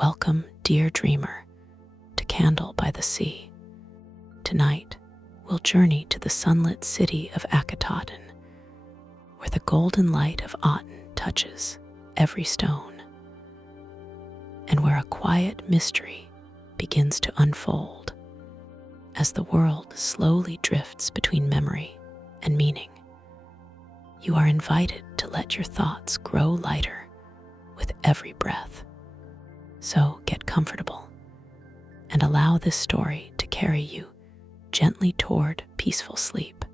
Welcome, dear dreamer, to Candle by the Sea. Tonight, we'll journey to the sunlit city of Akhetaten, where the golden light of Aten touches every stone, and where a quiet mystery begins to unfold as the world slowly drifts between memory and meaning. You are invited to let your thoughts grow lighter with every breath. So get comfortable and allow this story to carry you gently toward peaceful sleep.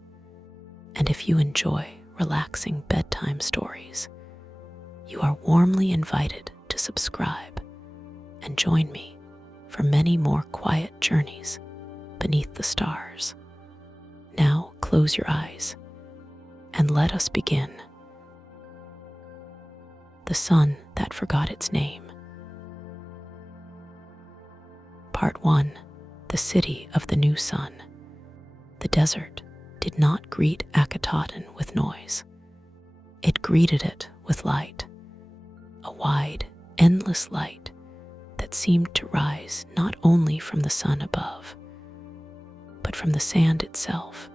And if you enjoy relaxing bedtime stories, you are warmly invited to subscribe and join me for many more quiet journeys beneath the stars. Now close your eyes and let us begin. The Sun That Forgot Its Name. Part 1. The City of the New Sun. The desert did not greet Akhetaten with noise. It greeted it with light, a wide, endless light that seemed to rise not only from the sun above, but from the sand itself,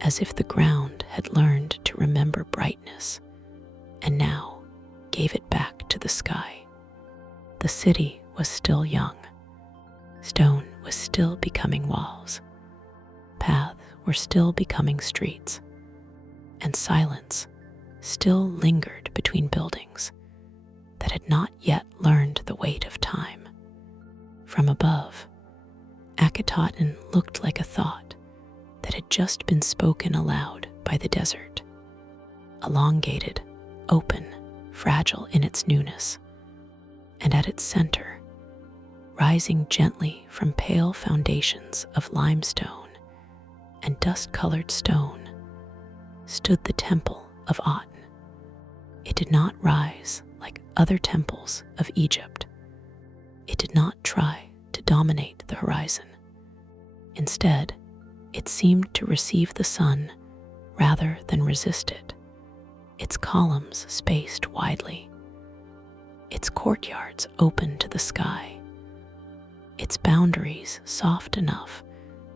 as if the ground had learned to remember brightness and now gave it back to the sky. The city was still young. Stone was still becoming walls. Paths were still becoming streets. And silence still lingered between buildings that had not yet learned the weight of time. From above, Akhetaten looked like a thought that had just been spoken aloud by the desert. Elongated, open, fragile in its newness. And at its center, rising gently from pale foundations of limestone and dust-colored stone, stood the temple of Aten. It did not rise like other temples of Egypt. It did not try to dominate the horizon. Instead, it seemed to receive the sun rather than resist it, its columns spaced widely, its courtyards open to the sky, its boundaries soft enough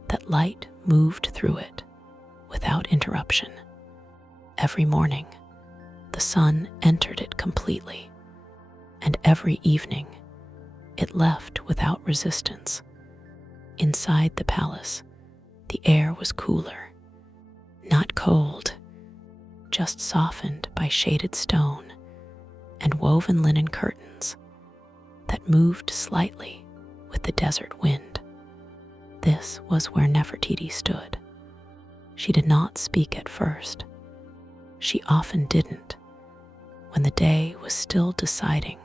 that light moved through it without interruption. Every morning, the sun entered it completely, and every evening, it left without resistance. Inside the palace, the air was cooler, not cold, just softened by shaded stone and woven linen curtains that moved slightly with the desert wind. This was where Nefertiti stood. She did not speak at first. She often didn't, when the day was still deciding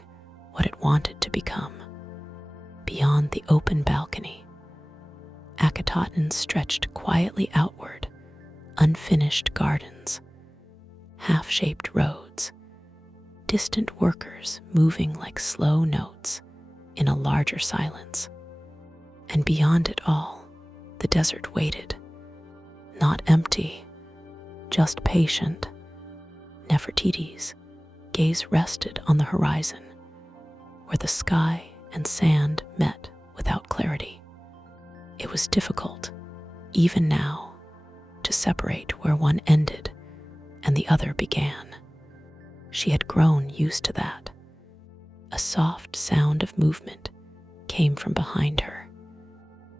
what it wanted to become. Beyond the open balcony, Akhetaten stretched quietly outward, unfinished gardens, half-shaped roads, distant workers moving like slow notes in a larger silence. And beyond it all, the desert waited, not empty, just patient. Nefertiti's gaze rested on the horizon, where the sky and sand met without clarity. It was difficult, even now, to separate where one ended and the other began. She had grown used to that. A soft sound of movement came from behind her.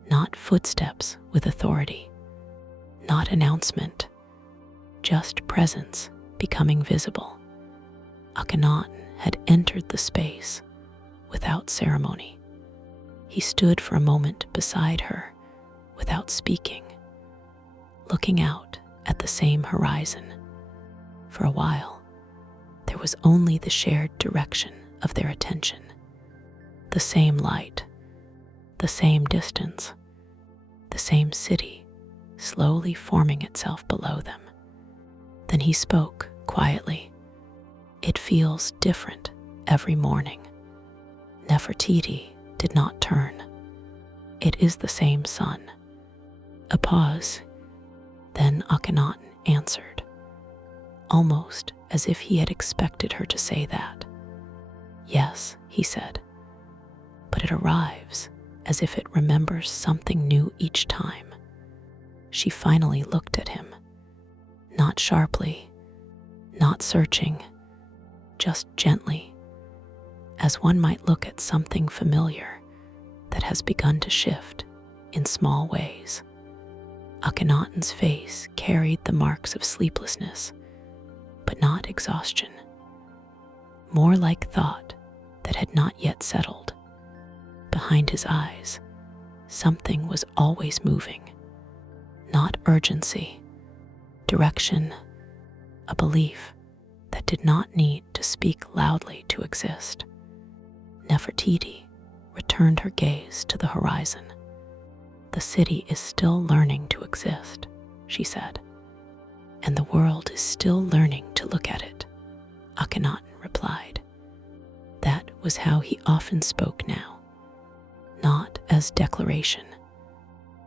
Not footsteps with authority, not announcement, just presence becoming visible. Akhenaten had entered the space without ceremony. He stood for a moment beside her without speaking, looking out at the same horizon. For a while, there was only the shared direction of their attention. The same light, the same distance, the same city slowly forming itself below them. Then he spoke quietly. It feels different every morning. Nefertiti did not turn. It is the same sun. A pause. Then Akhenaten answered, almost as if he had expected her to say that. Yes, he said, but it arrives as if it remembers something new each time. She finally looked at him, not sharply, not searching, just gently, as one might look at something familiar that has begun to shift in small ways. Akhenaten's face carried the marks of sleeplessness, but not exhaustion. More like thought that had not yet settled. Behind his eyes, something was always moving. Not urgency, direction, a belief that did not need to speak loudly to exist. Nefertiti returned her gaze to the horizon. "The city is still learning to exist," she said, "and the world is still learning to look at it," Akhenaten replied. That was how he often spoke now, not as declaration,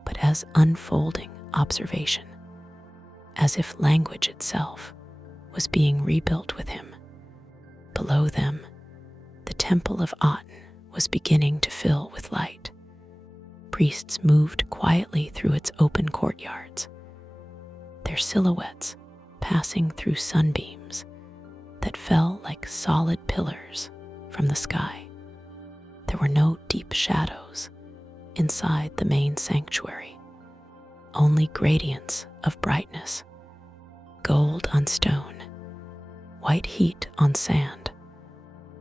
but as unfolding observation, as if language itself was being rebuilt with him. Below them, the temple of Aten was beginning to fill with light. Priests moved quietly through its open courtyards, their silhouettes passing through sunbeams that fell like solid pillars from the sky. There were no deep shadows inside the main sanctuary, only gradients of brightness, gold on stone, white heat on sand,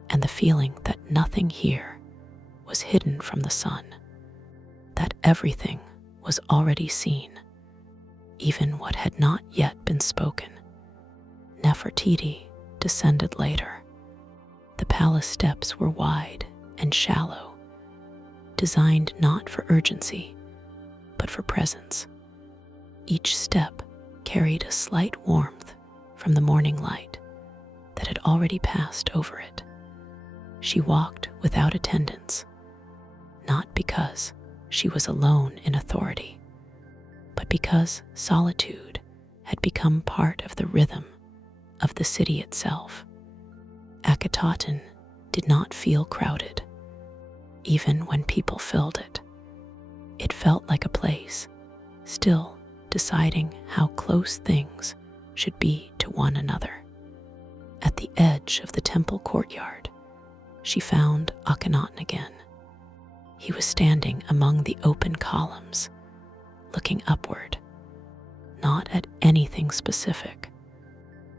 and the feeling that nothing here was hidden from the sun, that everything was already seen, even what had not yet been spoken. Nefertiti descended later. The palace steps were wide and shallow, designed not for urgency, but for presence. Each step carried a slight warmth from the morning light that had already passed over it. She walked without attendants, not because she was alone in authority, but because solitude had become part of the rhythm of the city itself. Akhetaten did not feel crowded, even when people filled it. It felt like a place, still deciding how close things should be to one another. At the edge of the temple courtyard, she found Akhenaten again. He was standing among the open columns, looking upward, not at anything specific,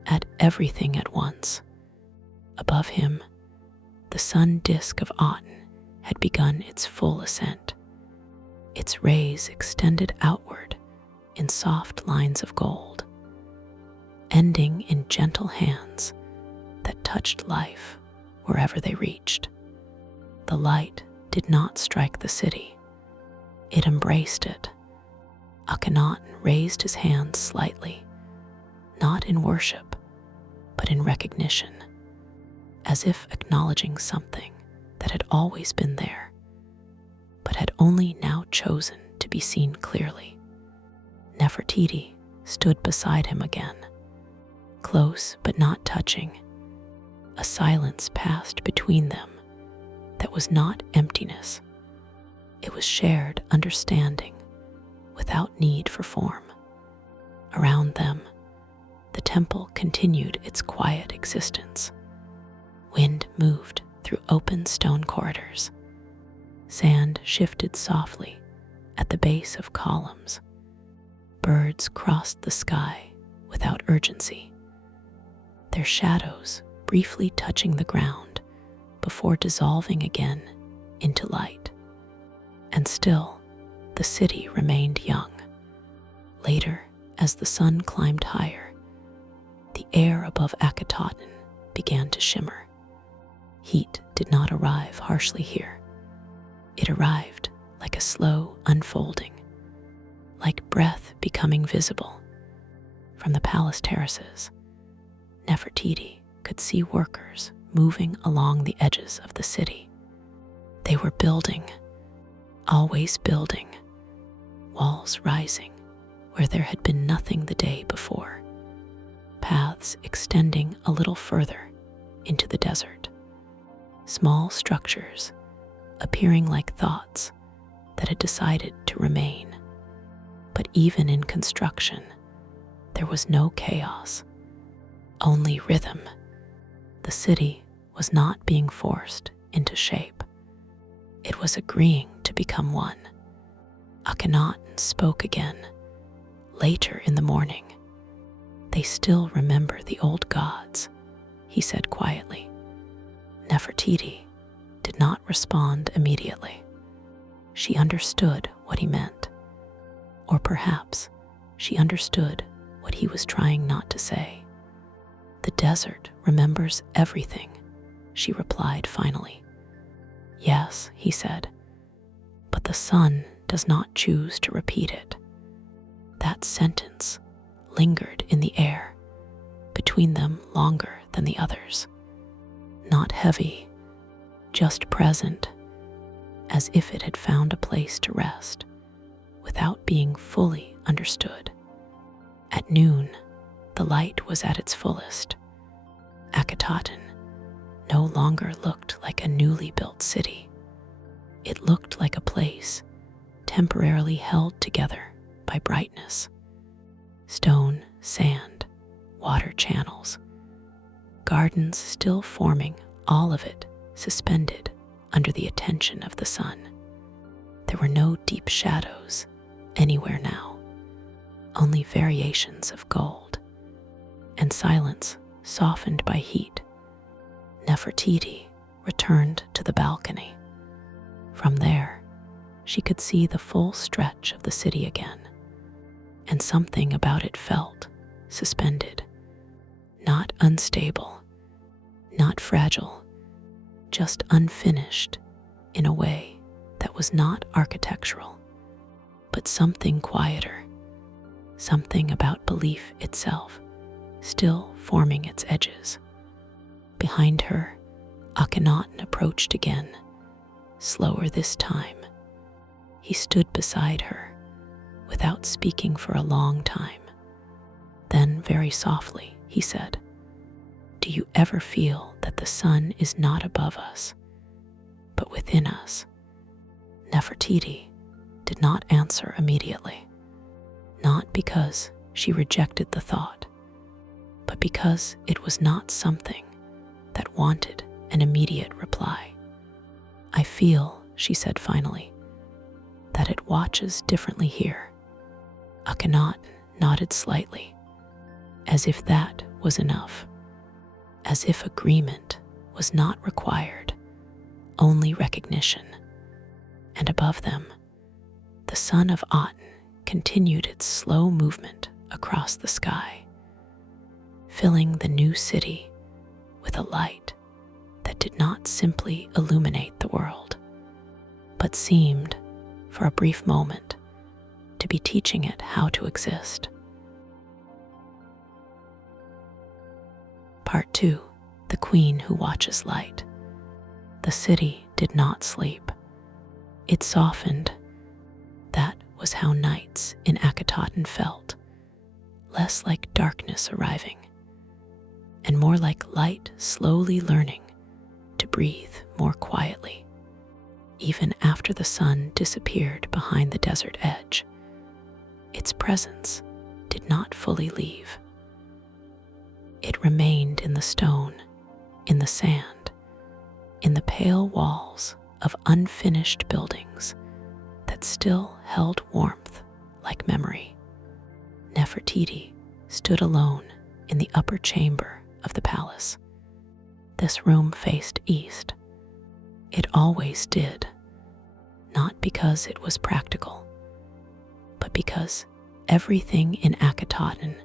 at everything at once. Above him, the sun disk of Aten had begun its full ascent. Its rays extended outward in soft lines of gold, ending in gentle hands that touched life wherever they reached. The light did not strike the city. It embraced it. Akhenaten raised his hands slightly, not in worship, but in recognition, as if acknowledging something that had always been there, but had only now chosen to be seen clearly. Nefertiti stood beside him again, close but not touching. A silence passed between them that was not emptiness. It was shared understanding without need for form. Around them, the temple continued its quiet existence. Wind moved through open stone corridors. Sand shifted softly at the base of columns. Birds crossed the sky without urgency, their shadows briefly touching the ground before dissolving again into light. And still, the city remained young. Later, as the sun climbed higher, the air above Akhetaten began to shimmer. Heat did not arrive harshly here. It arrived like a slow unfolding, like breath becoming visible. From the palace terraces, Nefertiti could see workers moving along the edges of the city. They were building, always building, walls rising where there had been nothing the day before, paths extending a little further into the desert. Small structures, appearing like thoughts that had decided to remain. But even in construction, there was no chaos, only rhythm. The city was not being forced into shape. It was agreeing to become one. Akhenaten spoke again, later in the morning. "They still remember the old gods," he said quietly. Nefertiti did not respond immediately. She understood what he meant. Or perhaps she understood what he was trying not to say. "The desert remembers everything," she replied finally. "Yes," he said, "but the sun does not choose to repeat it." That sentence lingered in the air, between them longer than the others. Not heavy, just present, as if it had found a place to rest, without being fully understood. At noon, the light was at its fullest. Akhetaten no longer looked like a newly built city. It looked like a place temporarily held together by brightness. Stone, sand, water channels, gardens still forming, all of it suspended under the attention of the sun. There were no deep shadows anywhere now, only variations of gold, and silence softened by heat. Nefertiti returned to the balcony. From there, she could see the full stretch of the city again, and something about it felt suspended, not unstable, not fragile, just unfinished in a way that was not architectural, but something quieter, something about belief itself still forming its edges. Behind her, Akhenaten approached again, slower this time. He stood beside her, without speaking for a long time. Then, very softly, he said, "Do you ever feel that the sun is not above us, but within us?" Nefertiti did not answer immediately, not because she rejected the thought, but because it was not something that wanted an immediate reply. "I feel," she said finally, "that it watches differently here." Akhenaten nodded slightly, as if that was enough, as if agreement was not required, only recognition. And above them, the sun of Aten continued its slow movement across the sky, filling the new city with a light that did not simply illuminate the world, but seemed, for a brief moment, to be teaching it how to exist. Part 2. The Queen Who Watches Light. The city did not sleep. It softened. That was how nights in Akhetaten felt, less like darkness arriving, and more like light slowly learning to breathe more quietly. Even after the sun disappeared behind the desert edge, its presence did not fully leave. It remained in the stone, in the sand, in the pale walls of unfinished buildings that still held warmth like memory. Nefertiti stood alone in the upper chamber of the palace. This room faced east. It always did, not because it was practical, but because everything in Akhetaten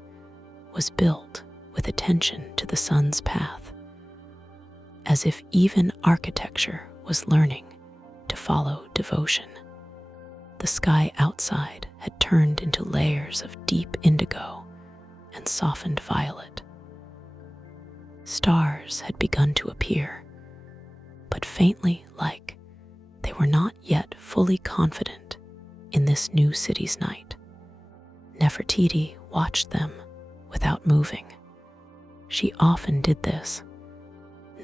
was built with attention to the sun's path, as if even architecture was learning to follow devotion. The sky outside had turned into layers of deep indigo and softened violet. Stars had begun to appear, but faintly like they were not yet fully confident in this new city's night. Nefertiti watched them without moving. She often did this,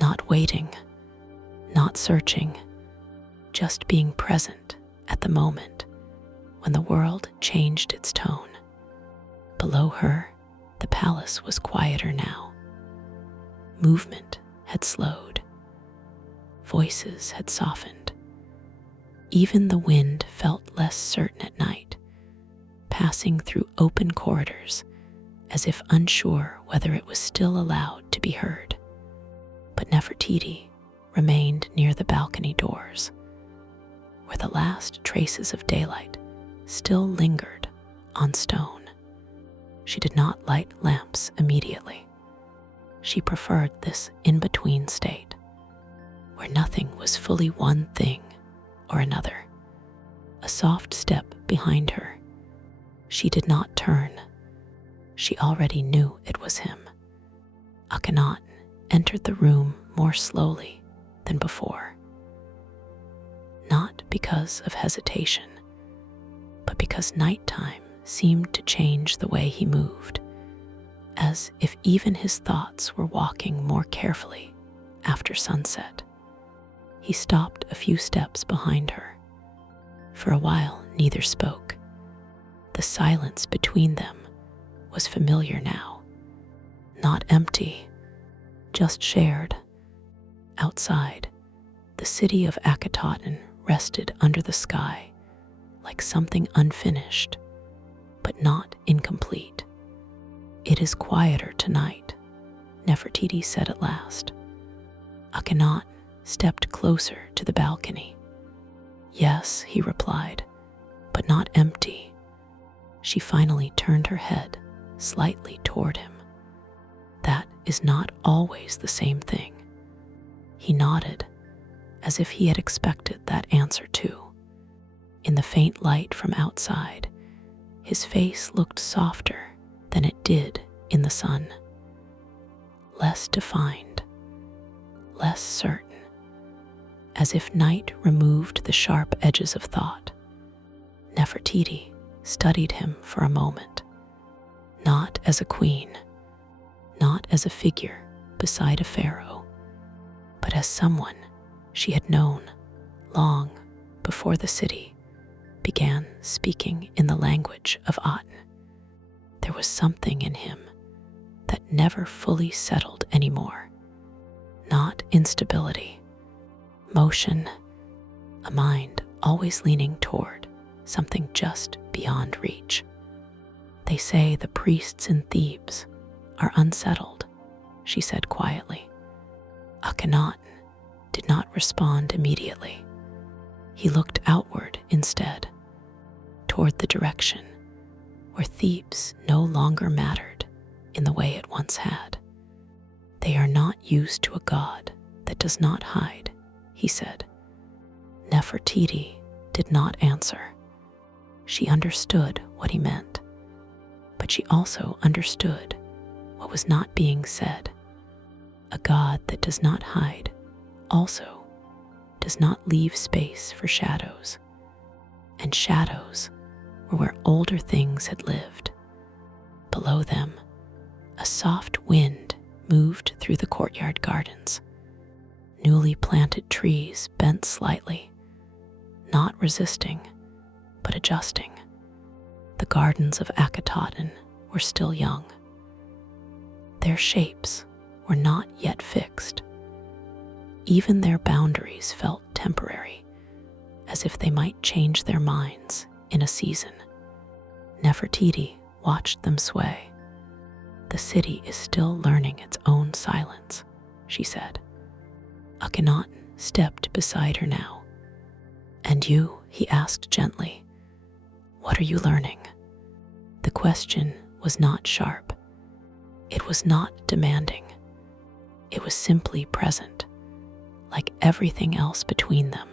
not waiting, not searching, just being present at the moment when the world changed its tone. Below her, the palace was quieter now. Movement had slowed. Voices had softened. Even the wind felt less certain at night, passing through open corridors as if unsure whether it was still allowed to be heard. But Nefertiti remained near the balcony doors, where the last traces of daylight still lingered on stone. She did not light lamps immediately. She preferred this in-between state, where nothing was fully one thing or another. A soft step behind her. She did not turn. She already knew it was him. Akhenaten entered the room more slowly than before. Not because of hesitation, but because nighttime seemed to change the way he moved, as if even his thoughts were walking more carefully after sunset. He stopped a few steps behind her. For a while, neither spoke. The silence between them was familiar now, not empty, just shared. Outside, the city of Akhetaten rested under the sky like something unfinished, but not incomplete. "It is quieter tonight," Nefertiti said at last. Akhenaten stepped closer to the balcony. "Yes," he replied, "but not empty." She finally turned her head slightly toward him. "That is not always the same thing." He nodded, as if he had expected that answer too. In the faint light from outside, his face looked softer than it did in the sun. Less defined, less certain, as if night removed the sharp edges of thought. Nefertiti studied him for a moment, not as a queen, not as a figure beside a pharaoh, but as someone she had known long before the city began speaking in the language of Aten. There was something in him that never fully settled anymore. Not instability, motion, a mind always leaning toward something just beyond reach. "They say the priests in Thebes are unsettled," she said quietly. Akhenaten did not respond immediately. He looked outward instead, toward the direction where Thebes no longer mattered in the way it once had. "They are not used to a god that does not hide," he said. Nefertiti did not answer. She understood what he meant, but she also understood what was not being said. A god that does not hide also does not leave space for shadows, and shadows were where older things had lived. Below them, a soft wind moved through the courtyard gardens. Newly planted trees bent slightly, not resisting, but adjusting. The gardens of Akhetaten were still young. Their shapes were not yet fixed. Even their boundaries felt temporary, as if they might change their minds in a season. Nefertiti watched them sway. "The city is still learning its own silence," she said. Akhenaten stepped beside her now. "And you?" he asked gently. "What are you learning?" The question was not sharp. It was not demanding. It was simply present, like everything else between them.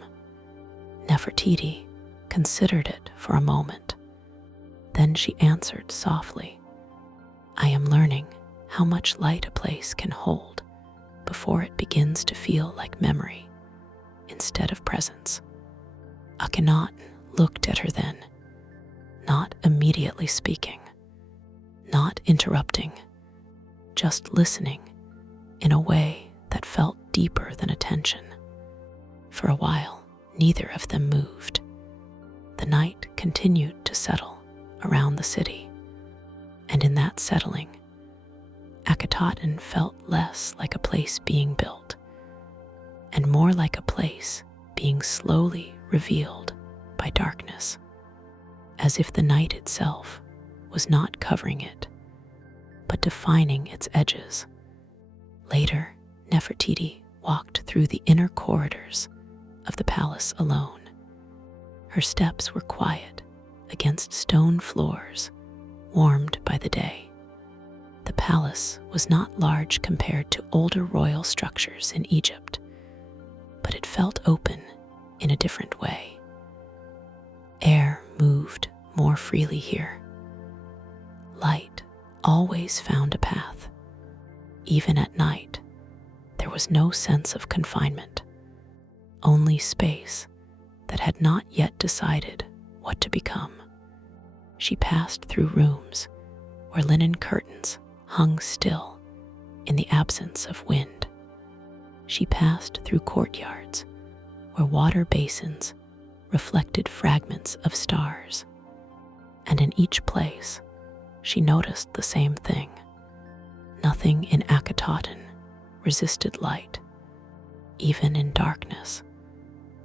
Nefertiti considered it for a moment. Then she answered softly, "I am learning how much light a place can hold before it begins to feel like memory instead of presence." Akhenaten looked at her then, not immediately speaking, not interrupting, just listening in a way that felt deeper than attention. For a while, Neither of them moved. The night continued to settle around the city, and in that settling, Akhetaten felt less like a place being built and more like a place being slowly revealed by darkness, as if the night itself was not covering it, but defining its edges. Later, Nefertiti walked through the inner corridors of the palace alone. Her steps were quiet against stone floors warmed by the day. The palace was not large compared to older royal structures in Egypt, but it felt open in a different way. Air moved more freely here. Light always found a path. Even at night, there was no sense of confinement, only space that had not yet decided what to become. She passed through rooms where linen curtains hung still in the absence of wind. She passed through courtyards where water basins reflected fragments of stars, and in each place she noticed the same thing. Nothing in Akhetaten resisted light. Even in darkness,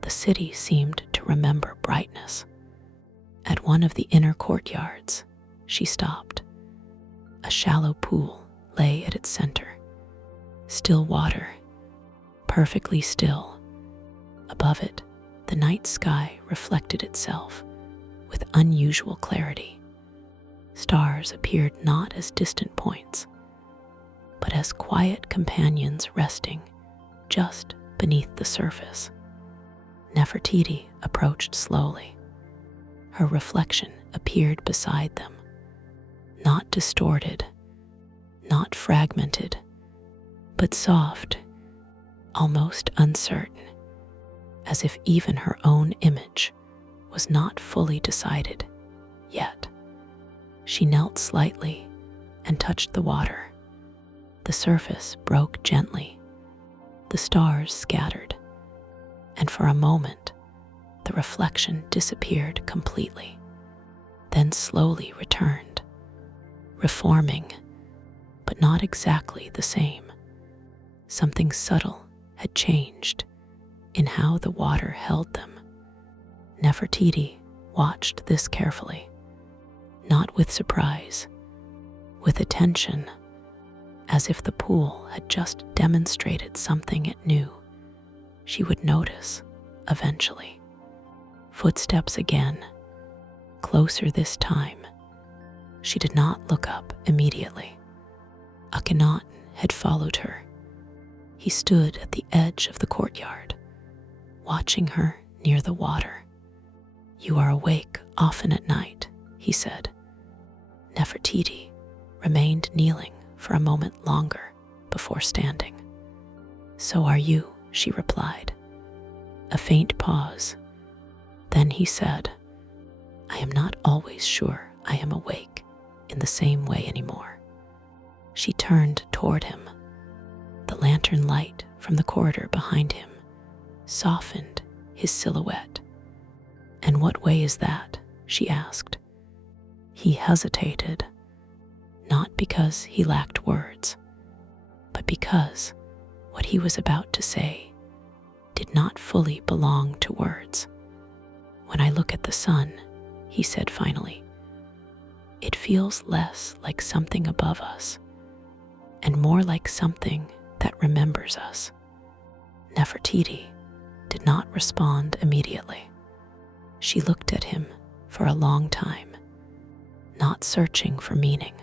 the city seemed to remember brightness. At one of the inner courtyards, she stopped. A shallow pool lay at its center. Still water, perfectly still. Above it, the night sky reflected itself with unusual clarity. Stars appeared not as distant points, but as quiet companions resting just beneath the surface. Nefertiti approached slowly. Her reflection appeared beside them, not distorted, not fragmented, but soft, almost uncertain, as if even her own image was not fully decided yet. She knelt slightly and touched the water. The surface broke gently. The stars scattered, and for a moment, the reflection disappeared completely, then slowly returned, reforming, but not exactly the same. Something subtle had changed in how the water held them. Nefertiti watched this carefully, not with surprise, with attention, as if the pool had just demonstrated something it knew she would notice eventually. Footsteps again, closer this time. She did not look up immediately. Akhenaten had followed her. He stood at the edge of the courtyard, watching her near the water. "You are awake often at night," he said. Nefertiti remained kneeling for a moment longer before standing. "So are you," she replied. A faint pause. Then he said, "I am not always sure I am awake in the same way anymore." She turned toward him. The lantern light from the corridor behind him softened his silhouette. "And what way is that?" she asked. He hesitated, not because he lacked words, but because what he was about to say did not fully belong to words. "When I look at the sun," he said finally, "it feels less like something above us and more like something that remembers us." Nefertiti did not respond immediately. She looked at him for a long time, not searching for meaning,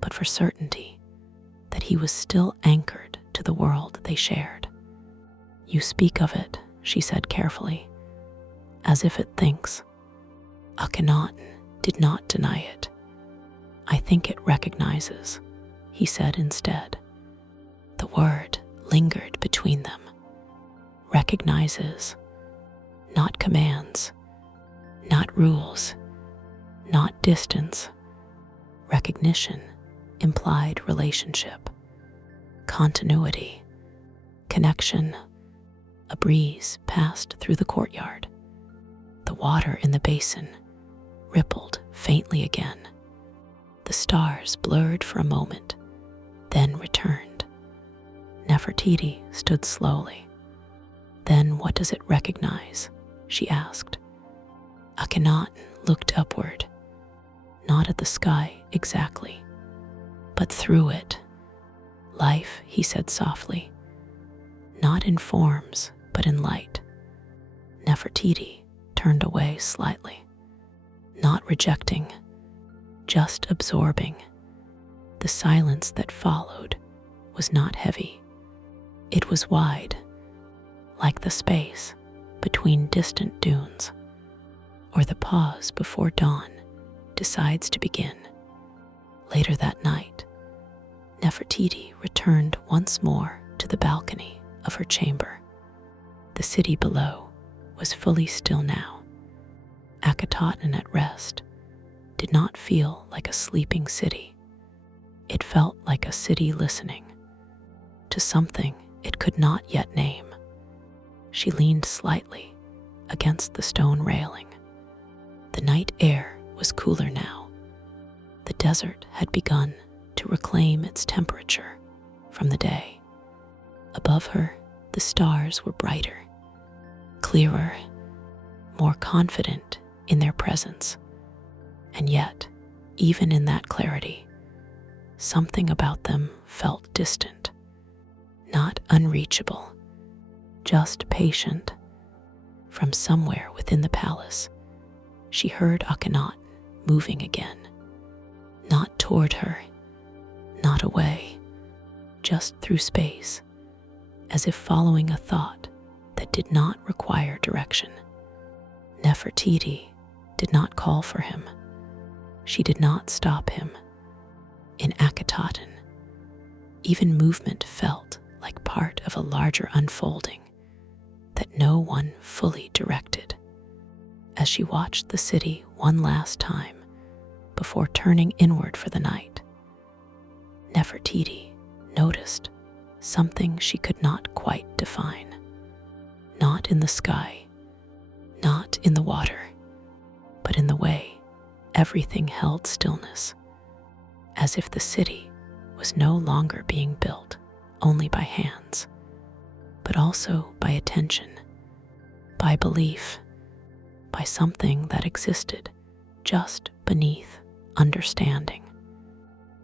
but for certainty that he was still anchored to the world they shared. "You speak of it," she said carefully, "as if it thinks." Akhenaten did not deny it. "I think it recognizes," he said instead. The word lingered between them. Recognizes, not commands, not rules, not distance. Recognition implied relationship, continuity, connection. A breeze passed through the courtyard. The water in the basin rippled faintly again. The stars blurred for a moment, then returned. Nefertiti stood slowly. "Then what does it recognize?" she asked. Akhenaten looked upward, not at the sky exactly, but through it. "Life," he said softly, "not in forms, but in light." Nefertiti turned away slightly, not rejecting, just absorbing. The silence that followed was not heavy. It was wide, like the space between distant dunes, or the pause before dawn decides to begin. Later that night, Nefertiti returned once more to the balcony of her chamber. The city below was fully still now. Akhetaten at rest did not feel like a sleeping city. It felt like a city listening to something it could not yet name. She leaned slightly against the stone railing. The night air was cooler now. The desert had begun to reclaim its temperature from the day. Above her, the stars were brighter, clearer, more confident in their presence. And yet, even in that clarity, something about them felt distant, not unreachable, just patient. From somewhere within the palace, she heard Akhenaten moving again, not toward her, not away, just through space, as if following a thought that did not require direction. Nefertiti did not call for him. She did not stop him. In Akhetaten, even movement felt like part of a larger unfolding that no one fully directed. As she watched the city one last time before turning inward for the night, Nefertiti noticed something she could not quite define. Not in the sky, not in the water, but in the way everything held stillness, as if the city was no longer being built only by hands, but also by attention, by belief, by something that existed just beneath understanding.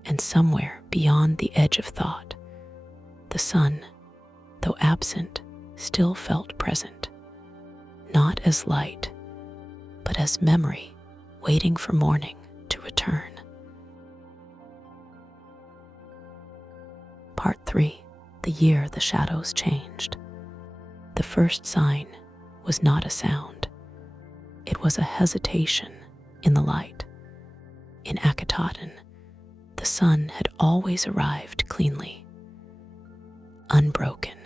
And somewhere beyond the edge of thought, the sun, though absent, still felt present, not as light, but as memory waiting for morning to return. Part 3. The year the shadows changed. The first sign was not a sound. It was a hesitation in the light. In Akhetaten, the sun had always arrived cleanly, unbroken,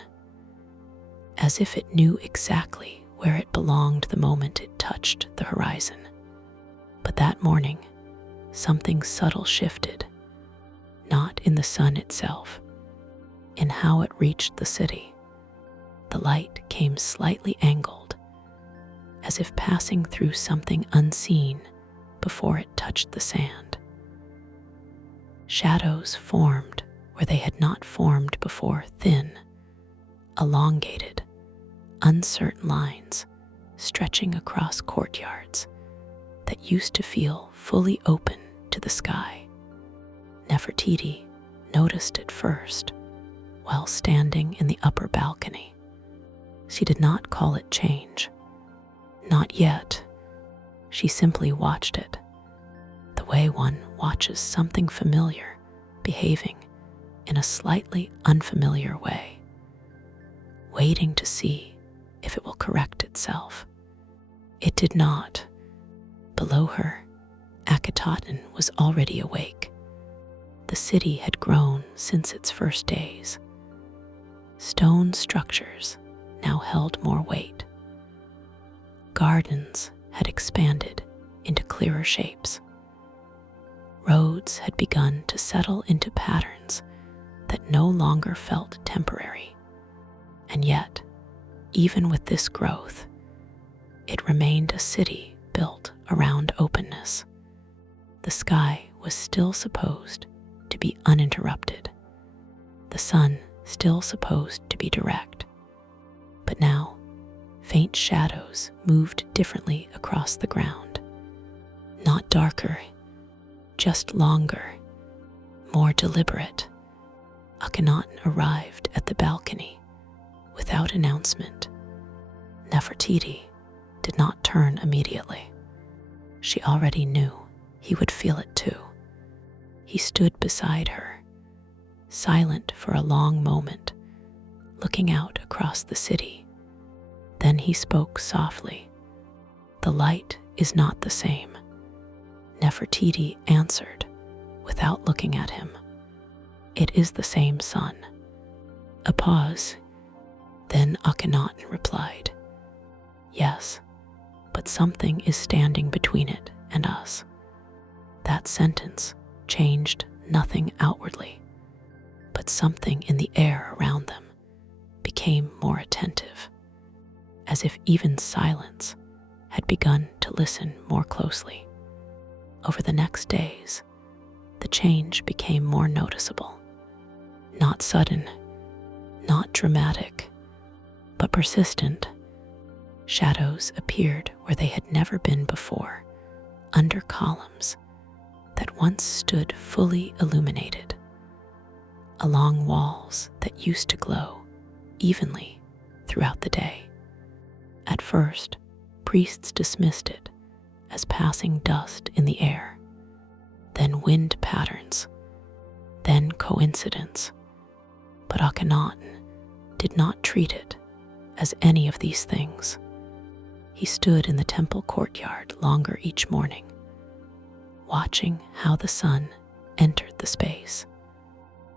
as if it knew exactly where it belonged the moment it touched the horizon. But that morning, something subtle shifted, not in the sun itself, in how it reached the city. The light came slightly angled, as if passing through something unseen before it touched the sand. Shadows formed where they had not formed before, thin, elongated, uncertain lines stretching across courtyards that used to feel fully open to the sky. Nefertiti noticed it first while standing in the upper balcony. She did not call it change. Not yet. She simply watched it, the way one watches something familiar behaving in a slightly unfamiliar way, waiting to see if it will correct itself. It did not. Below her, Akhetaten was already awake. The city had grown since its first days. Stone structures now held more weight. Gardens had expanded into clearer shapes. Roads had begun to settle into patterns that no longer felt temporary. And yet, even with this growth, it remained a city built around openness. The sky was still supposed to be uninterrupted, the sun still supposed to be direct. But now, faint shadows moved differently across the ground. Not darker, just longer, more deliberate. Akhenaten arrived at the balcony without announcement. Nefertiti did not turn immediately. She already knew he would feel it too. He stood beside her, silent for a long moment, looking out across the city. Then he spoke softly. "The light is not the same." Nefertiti answered without looking at him. "It is the same sun." A pause. Then Akhenaten replied, "Yes, but something is standing between it and us." That sentence changed nothing outwardly, but something in the air around them became more attentive, as if even silence had begun to listen more closely. Over the next days, the change became more noticeable. Not sudden, not dramatic, but persistent. Shadows appeared where they had never been before, under columns that once stood fully illuminated, along walls that used to glow evenly throughout the day. At first, priests dismissed it as passing dust in the air, then wind patterns, then coincidence. But Akhenaten did not treat it as any of these things. He stood in the temple courtyard longer each morning, watching how the sun entered the space,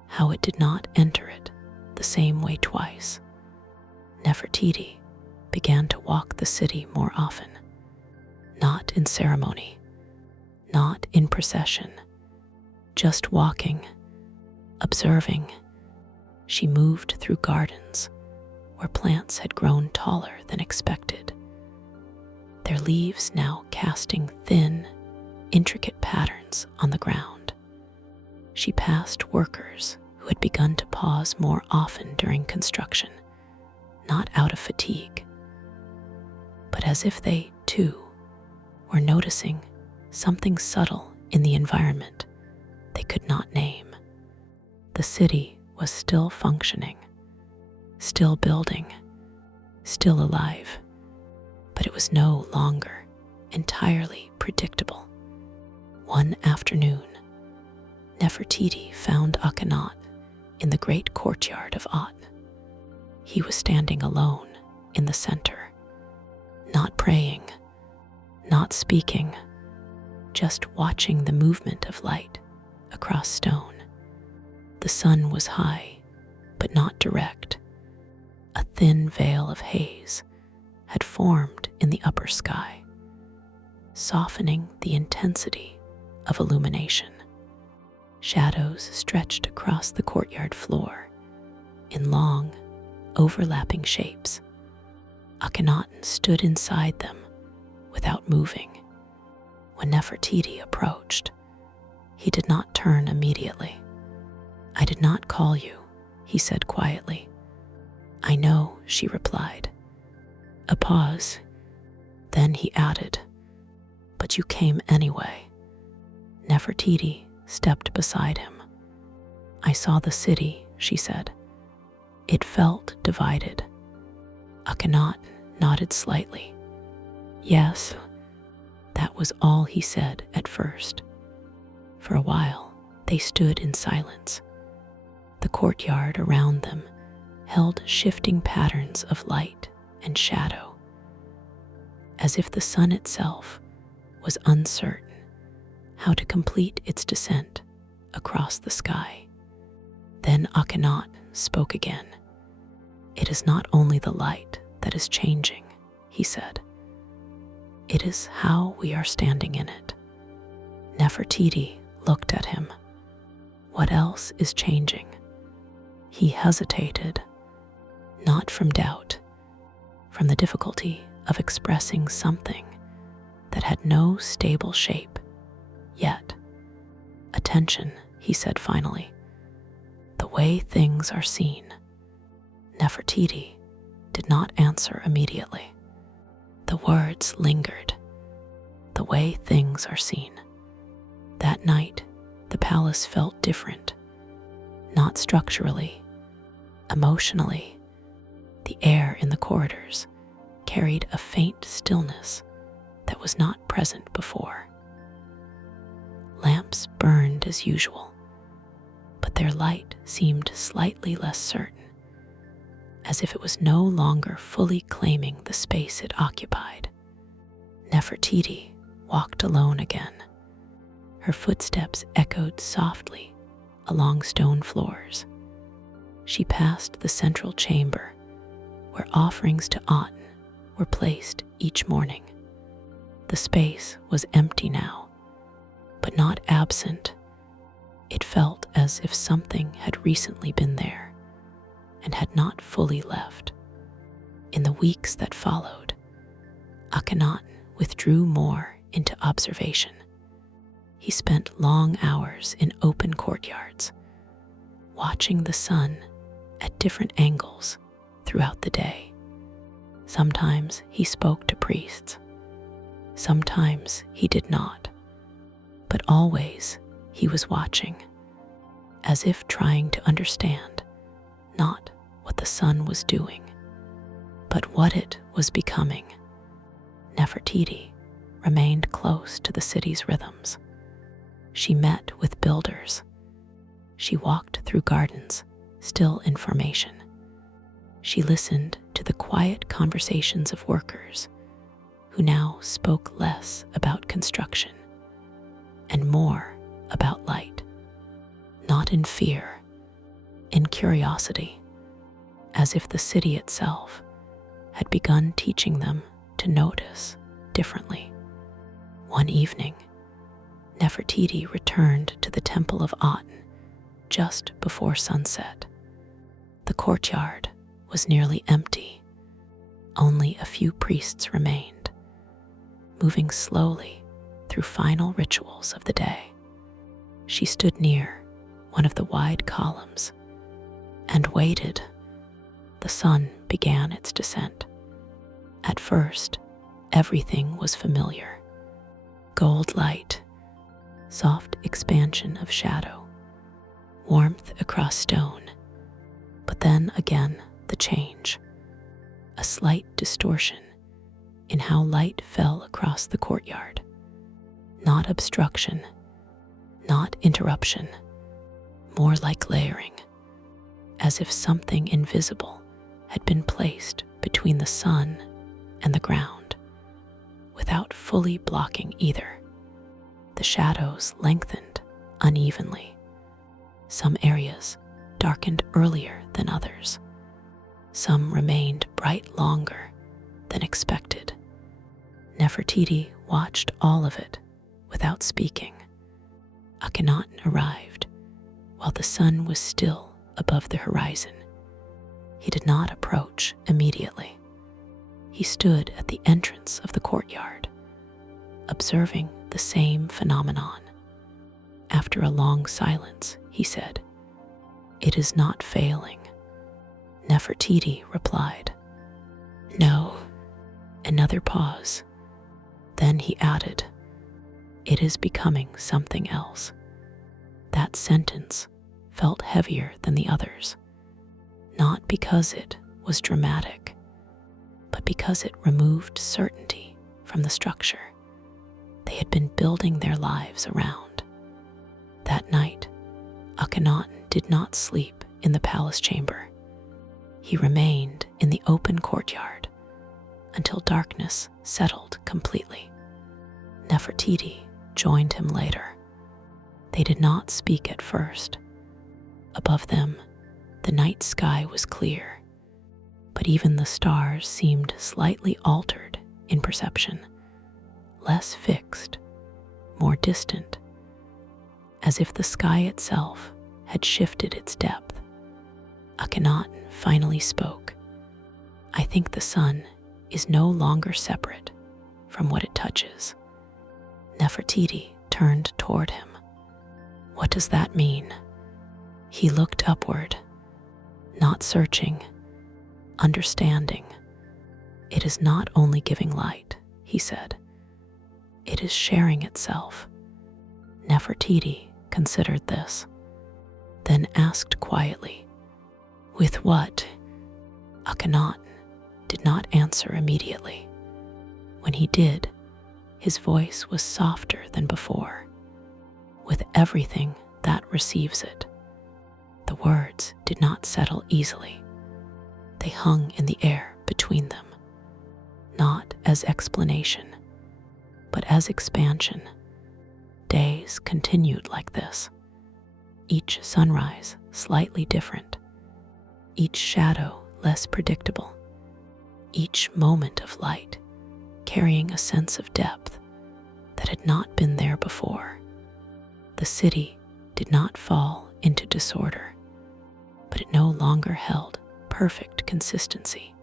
how it did not enter it the same way twice. Nefertiti began to walk the city more often, not in ceremony, not in procession, just walking, observing. She moved through gardens where plants had grown taller than expected, their leaves now casting thin, intricate patterns on the ground. She passed workers who had begun to pause more often during construction, not out of fatigue, but as if they, too, were noticing something subtle in the environment they could not name. The city was still functioning, still building, still alive, but it was no longer entirely predictable. One afternoon, Nefertiti found Akhenaten in the great courtyard of Aten. He was standing alone in the center, not praying, not speaking, just watching the movement of light across stone. The sun was high, but not direct. A thin veil of haze had formed in the upper sky, softening the intensity of illumination. Shadows stretched across the courtyard floor in long, overlapping shapes. Akhenaten stood inside them without moving. When Nefertiti approached, he did not turn immediately. "I did not call you," he said quietly. "I know," she replied. A pause. Then he added, "But you came anyway." Nefertiti stepped beside him. "I saw the city," she said. "It felt divided." Akhenaten nodded slightly. "Yes." That was all he said at first. For a while, they stood in silence. The courtyard around them held shifting patterns of light and shadow, as if the sun itself was uncertain how to complete its descent across the sky. Then Akhenaten spoke again. "It is not only the light that is changing," he said. "It is how we are standing in it." Nefertiti looked at him. "What else is changing?" He hesitated, not from doubt, from the difficulty of expressing something that had no stable shape yet. "Attention," he said finally. "The way things are seen." Nefertiti did not answer immediately. The words lingered. The way things are seen. That night, the palace felt different. Not structurally, emotionally. The air in the corridors carried a faint stillness that was not present before. Lamps burned as usual, but their light seemed slightly less certain, as if it was no longer fully claiming the space it occupied. Nefertiti walked alone again. Her footsteps echoed softly along stone floors. She passed the central chamber where offerings to Aten were placed each morning. The space was empty now, but not absent. It felt as if something had recently been there and had not fully left. In the weeks that followed, Akhenaten withdrew more into observation. He spent long hours in open courtyards, watching the sun at different angles throughout the day. Sometimes he spoke to priests. Sometimes he did not. But always he was watching, as if trying to understand not what the sun was doing, but what it was becoming. Nefertiti remained close to the city's rhythms. She met with builders. She walked through gardens, still in formation. She listened to the quiet conversations of workers who now spoke less about construction and more about light, not in fear, in curiosity, as if the city itself had begun teaching them to notice differently. One evening, Nefertiti returned to the temple of Aten just before sunset. The courtyard was nearly empty. Only a few priests remained, moving slowly through final rituals of the day. She stood near one of the wide columns and waited. The sun began its descent. At first, everything was familiar. Gold light, soft expansion of shadow, warmth across stone, but then again the change, a slight distortion in how light fell across the courtyard. Not obstruction, not interruption, more like layering, as if something invisible had been placed between the sun and the ground, without fully blocking either. The shadows lengthened unevenly. Some areas darkened earlier than others. Some remained bright longer than expected. Nefertiti watched all of it without speaking. Akhenaten arrived while the sun was still above the horizon. He did not approach immediately. He stood at the entrance of the courtyard, observing the same phenomenon. After a long silence, he said, "It is not failing." Nefertiti replied, "No." Another pause. Then he added, "It is becoming something else." That sentence felt heavier than the others, not because it was dramatic, but because it removed certainty from the structure they had been building their lives around. That night, Akhenaten did not sleep in the palace chamber. He remained in the open courtyard until darkness settled completely. Nefertiti joined him later. They did not speak at first. Above them, the night sky was clear, but even the stars seemed slightly altered in perception, less fixed, more distant, as if the sky itself had shifted its depth. Akhenaten finally spoke. "I think the sun is no longer separate from what it touches. Nefertiti turned toward him. What does that mean? He looked upward, not searching, understanding. It is not only giving light, he said. It is sharing itself. Nefertiti considered this, then asked quietly, "With what?" Akhenaten did not answer immediately. When he did, his voice was softer than before. "With everything that receives it." The words did not settle easily. They hung in the air between them, not as explanation, but as expansion. Days continued like this, each sunrise slightly different, each shadow less predictable, each moment of light carrying a sense of depth that had not been there before. The city did not fall into disorder, but it no longer held perfect consistency.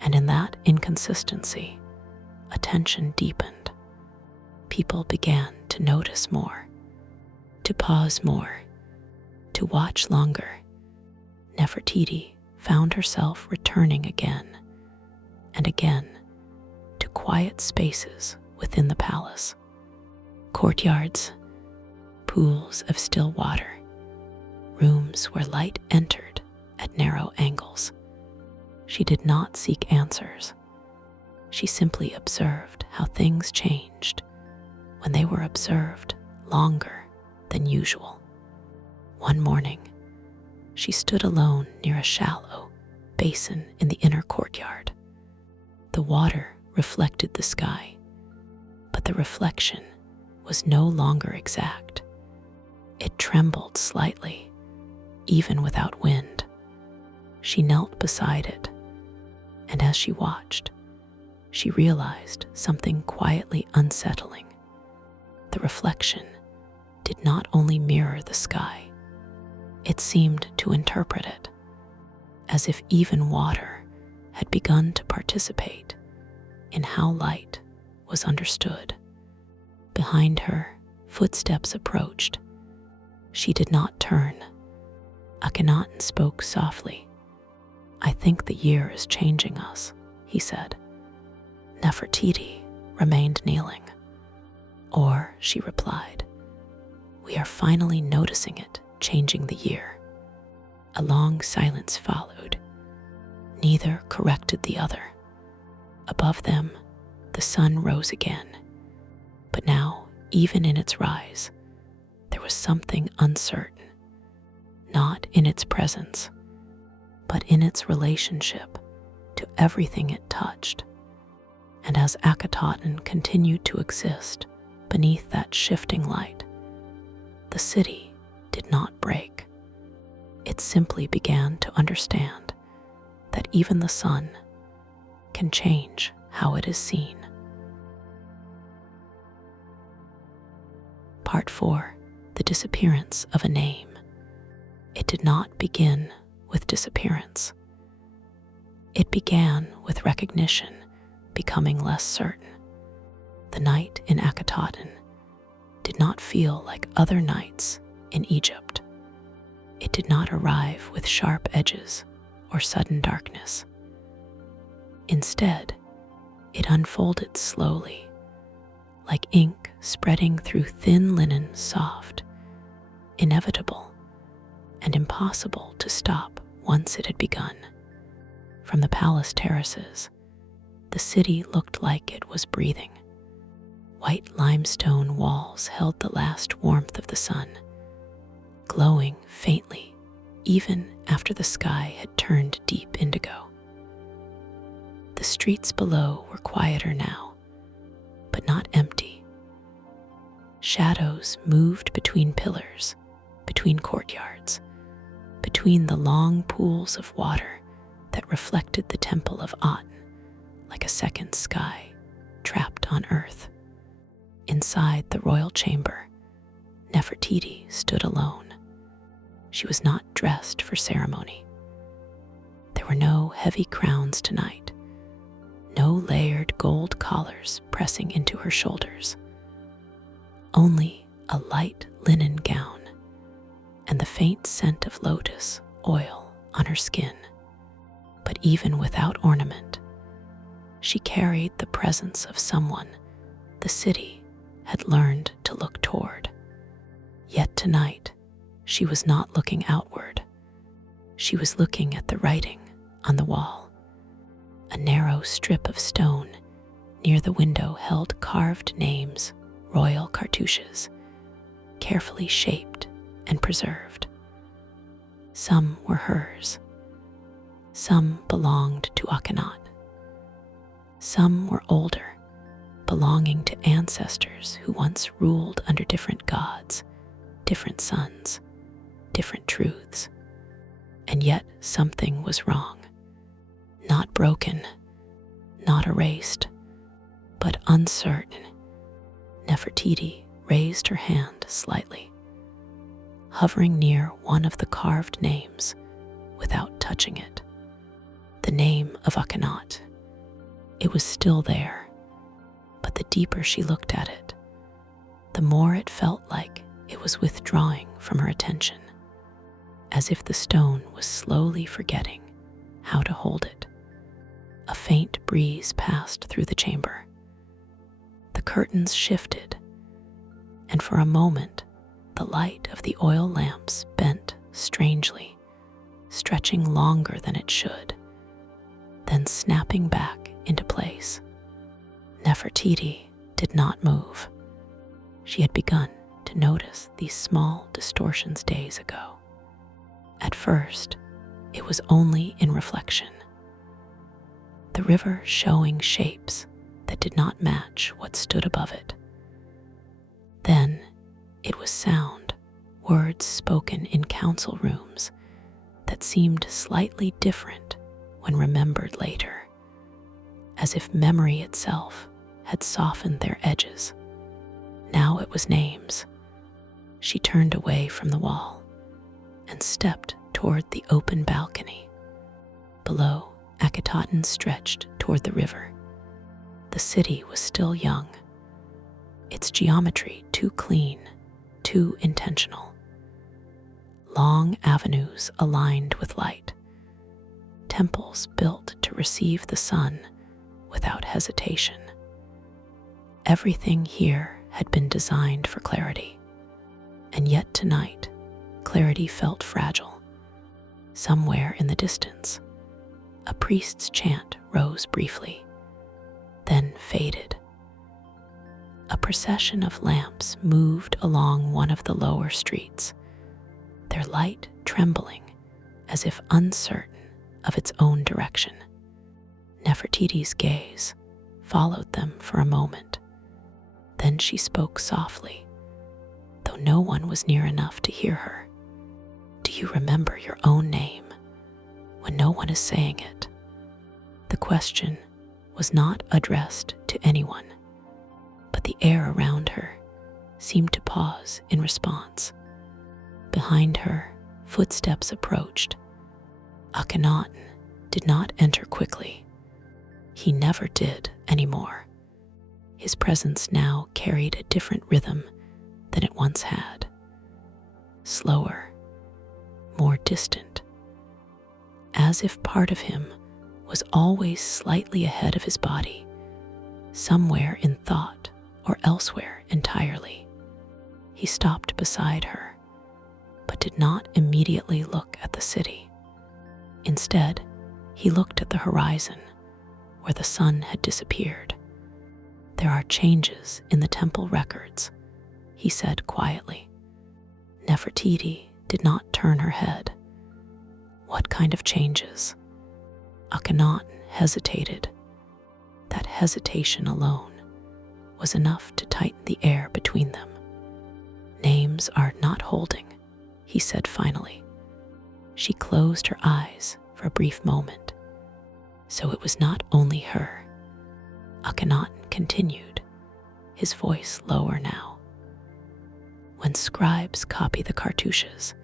And in that inconsistency, attention deepened. People began to notice more, to pause more, to watch longer. Nefertiti found herself returning again and again to quiet spaces within the palace, courtyards, pools of still water, rooms where light entered at narrow angles. She did not seek answers. She simply observed how things changed when they were observed longer than usual. One morning, she stood alone near a shallow basin in the inner courtyard. The water reflected the sky, but the reflection was no longer exact. It trembled slightly, even without wind. She knelt beside it, and as she watched, she realized something quietly unsettling. The reflection did not only mirror the sky, it seemed to interpret it, as if even water had begun to participate in how light was understood. Behind her, footsteps approached. She did not turn. Akhenaten spoke softly. "I think the year is changing us," he said. Nefertiti remained kneeling. "Or," she replied, "we are finally noticing it changing the year." A long silence followed. Neither corrected the other. Above them, the sun rose again. But now, even in its rise, there was something uncertain, not in its presence, but in its relationship to everything it touched. And as Akhetaten continued to exist beneath that shifting light, the city did not break. It simply began to understand that even the sun can change how it is seen. Part 4. The disappearance of a name. It did not begin with disappearance. It began with recognition becoming less certain. The night in Akhetaten did not feel like other nights in Egypt. It did not arrive with sharp edges or sudden darkness. Instead, it unfolded slowly, like ink spreading through thin linen, soft, inevitable, and impossible to stop once it had begun. From the palace terraces, the city looked like it was breathing. White limestone walls held the last warmth of the sun, glowing faintly even after the sky had turned deep indigo. The streets below were quieter now, but not empty. Shadows moved between pillars, between courtyards, between the long pools of water that reflected the temple of Aten like a second sky trapped on earth. Inside the royal chamber, Nefertiti stood alone. She was not dressed for ceremony. There were no heavy crowns tonight, gold collars pressing into her shoulders. Only a light linen gown and the faint scent of lotus oil on her skin. But even without ornament, she carried the presence of someone the city had learned to look toward. Yet tonight, she was not looking outward. She was looking at the writing on the wall. A narrow strip of stone near the window held carved names, royal cartouches, carefully shaped and preserved. Some were hers. Some belonged to Akhenaten. Some were older, belonging to ancestors who once ruled under different gods, different suns, different truths. And yet something was wrong. Not broken, not erased, but uncertain. Nefertiti raised her hand slightly, hovering near one of the carved names without touching it. The name of Akhenaten. It was still there, but the deeper she looked at it, the more it felt like it was withdrawing from her attention, as if the stone was slowly forgetting how to hold it. A faint breeze passed through the chamber. The curtains shifted, and for a moment, the light of the oil lamps bent strangely, stretching longer than it should, then snapping back into place. Nefertiti did not move. She had begun to notice these small distortions days ago. At first, it was only in reflection. The river showing shapes that did not match what stood above it. Then it was sound, words spoken in council rooms that seemed slightly different when remembered later, as if memory itself had softened their edges. Now it was names. She turned away from the wall and stepped toward the open balcony. Below, Akhetaten stretched toward the river. The city was still young, its geometry too clean, too intentional. Long avenues aligned with light, temples built to receive the sun without hesitation. Everything here had been designed for clarity, and yet tonight, clarity felt fragile. Somewhere in the distance, a priest's chant rose briefly, then faded. A procession of lamps moved along one of the lower streets, their light trembling as if uncertain of its own direction. Nefertiti's gaze followed them for a moment. Then she spoke softly, though no one was near enough to hear her. Do you remember your own name when no one is saying it? The question was not addressed to anyone, but the air around her seemed to pause in response. Behind her, footsteps approached. Akhenaten did not enter quickly. He never did anymore. His presence now carried a different rhythm than it once had. Slower, more distant, as if part of him was always slightly ahead of his body, somewhere in thought or elsewhere entirely. He stopped beside her, but did not immediately look at the city. Instead, he looked at the horizon, where the sun had disappeared. There are changes in the temple records, he said quietly. Nefertiti did not turn her head. What kind of changes? Akhenaten hesitated. That hesitation alone was enough to tighten the air between them. Names are not holding, he said finally. She closed her eyes for a brief moment. So it was not only her. Akhenaten continued, his voice lower now. When scribes copy the cartouches,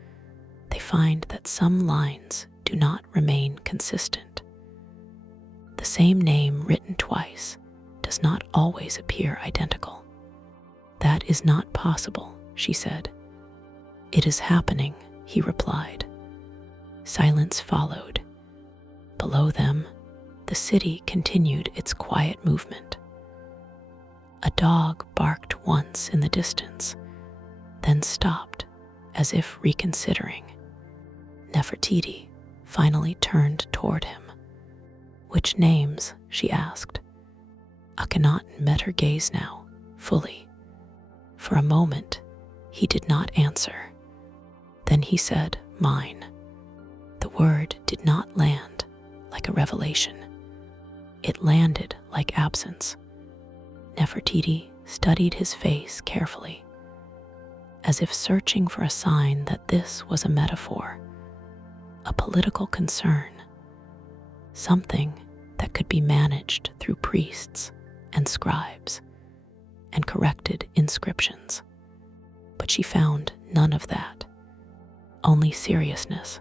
they find that some lines do not remain consistent. The same name written twice does not always appear identical. That is not possible, she said. It is happening, he replied. Silence followed. Below them, the city continued its quiet movement. A dog barked once in the distance, then stopped as if reconsidering. Nefertiti finally turned toward him. Which names? She asked. Akhenaten met her gaze now, fully. For a moment, he did not answer. Then he said, mine. The word did not land like a revelation. It landed like absence. Nefertiti studied his face carefully, as if searching for a sign that this was a metaphor, a political concern, something that could be managed through priests and scribes and corrected inscriptions. But she found none of that, only seriousness,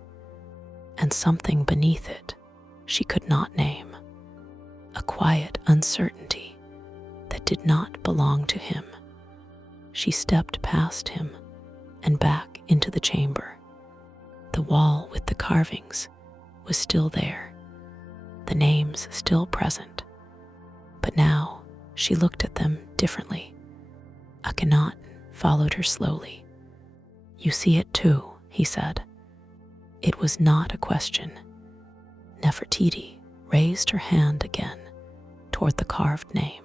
and something beneath it she could not name, a quiet uncertainty that did not belong to him. She stepped past him and back into the chamber. The wall with the carvings was still there, the names still present, but now she looked at them differently. Akhenaten followed her slowly. You see it too, he said. It was not a question. Nefertiti raised her hand again toward the carved name,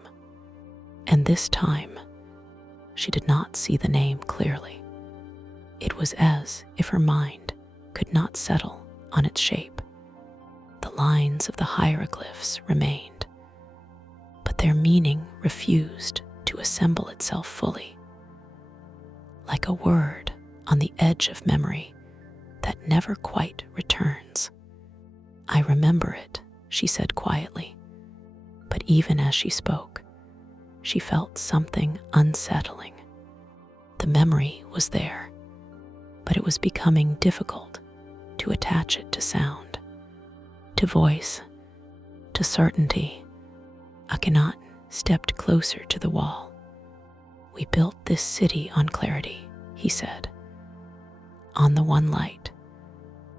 and this time she did not see the name clearly. It was as if her mind could not settle on its shape. The lines of the hieroglyphs remained, but their meaning refused to assemble itself fully. Like a word on the edge of memory that never quite returns. I remember it, she said quietly, but even as she spoke, she felt something unsettling. The memory was there, but it was becoming difficult to attach it to sound, to voice, to certainty. Akhenaten stepped closer to the wall. We built this city on clarity, he said, on the one light,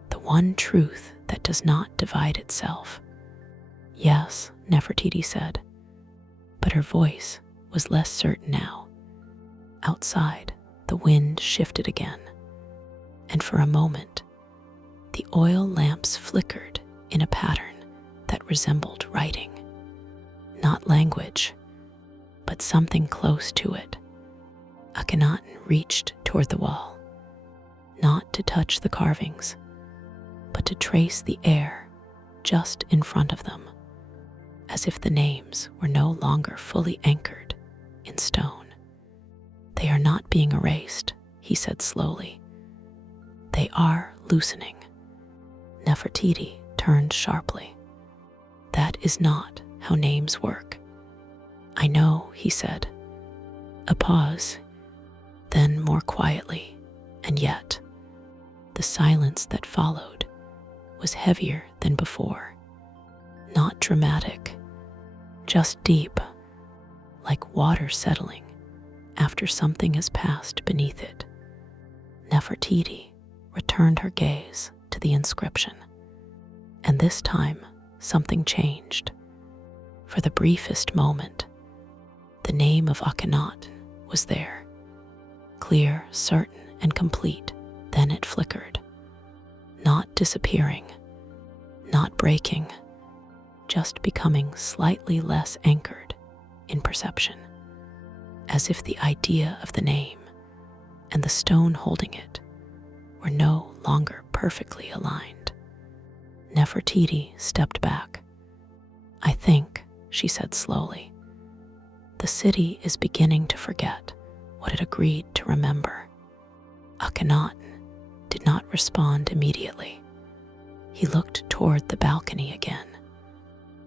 the one truth that does not divide itself. Yes, Nefertiti said, but her voice was less certain now. Outside, the wind shifted again, and for a moment, the oil lamps flickered in a pattern that resembled writing. Not language, but something close to it. Akhenaten reached toward the wall, not to touch the carvings, but to trace the air just in front of them, as if the names were no longer fully anchored in stone. They are not being erased, he said slowly. They are loosening. Nefertiti turned sharply. That is not how names work. I know, he said. A pause, then more quietly, and yet the silence that followed was heavier than before. Not dramatic, just deep, like water settling after something has passed beneath it. Nefertiti returned her gaze to the inscription, and this time something changed. For the briefest moment, the name of Akhenaten was there, clear, certain, and complete. Then it flickered, not disappearing, not breaking, just becoming slightly less anchored in perception, as if the idea of the name and the stone holding it were no longer perfectly aligned. Nefertiti stepped back. I think, she said slowly, the city is beginning to forget what it agreed to remember. Akhenaten did not respond immediately. He looked toward the balcony again,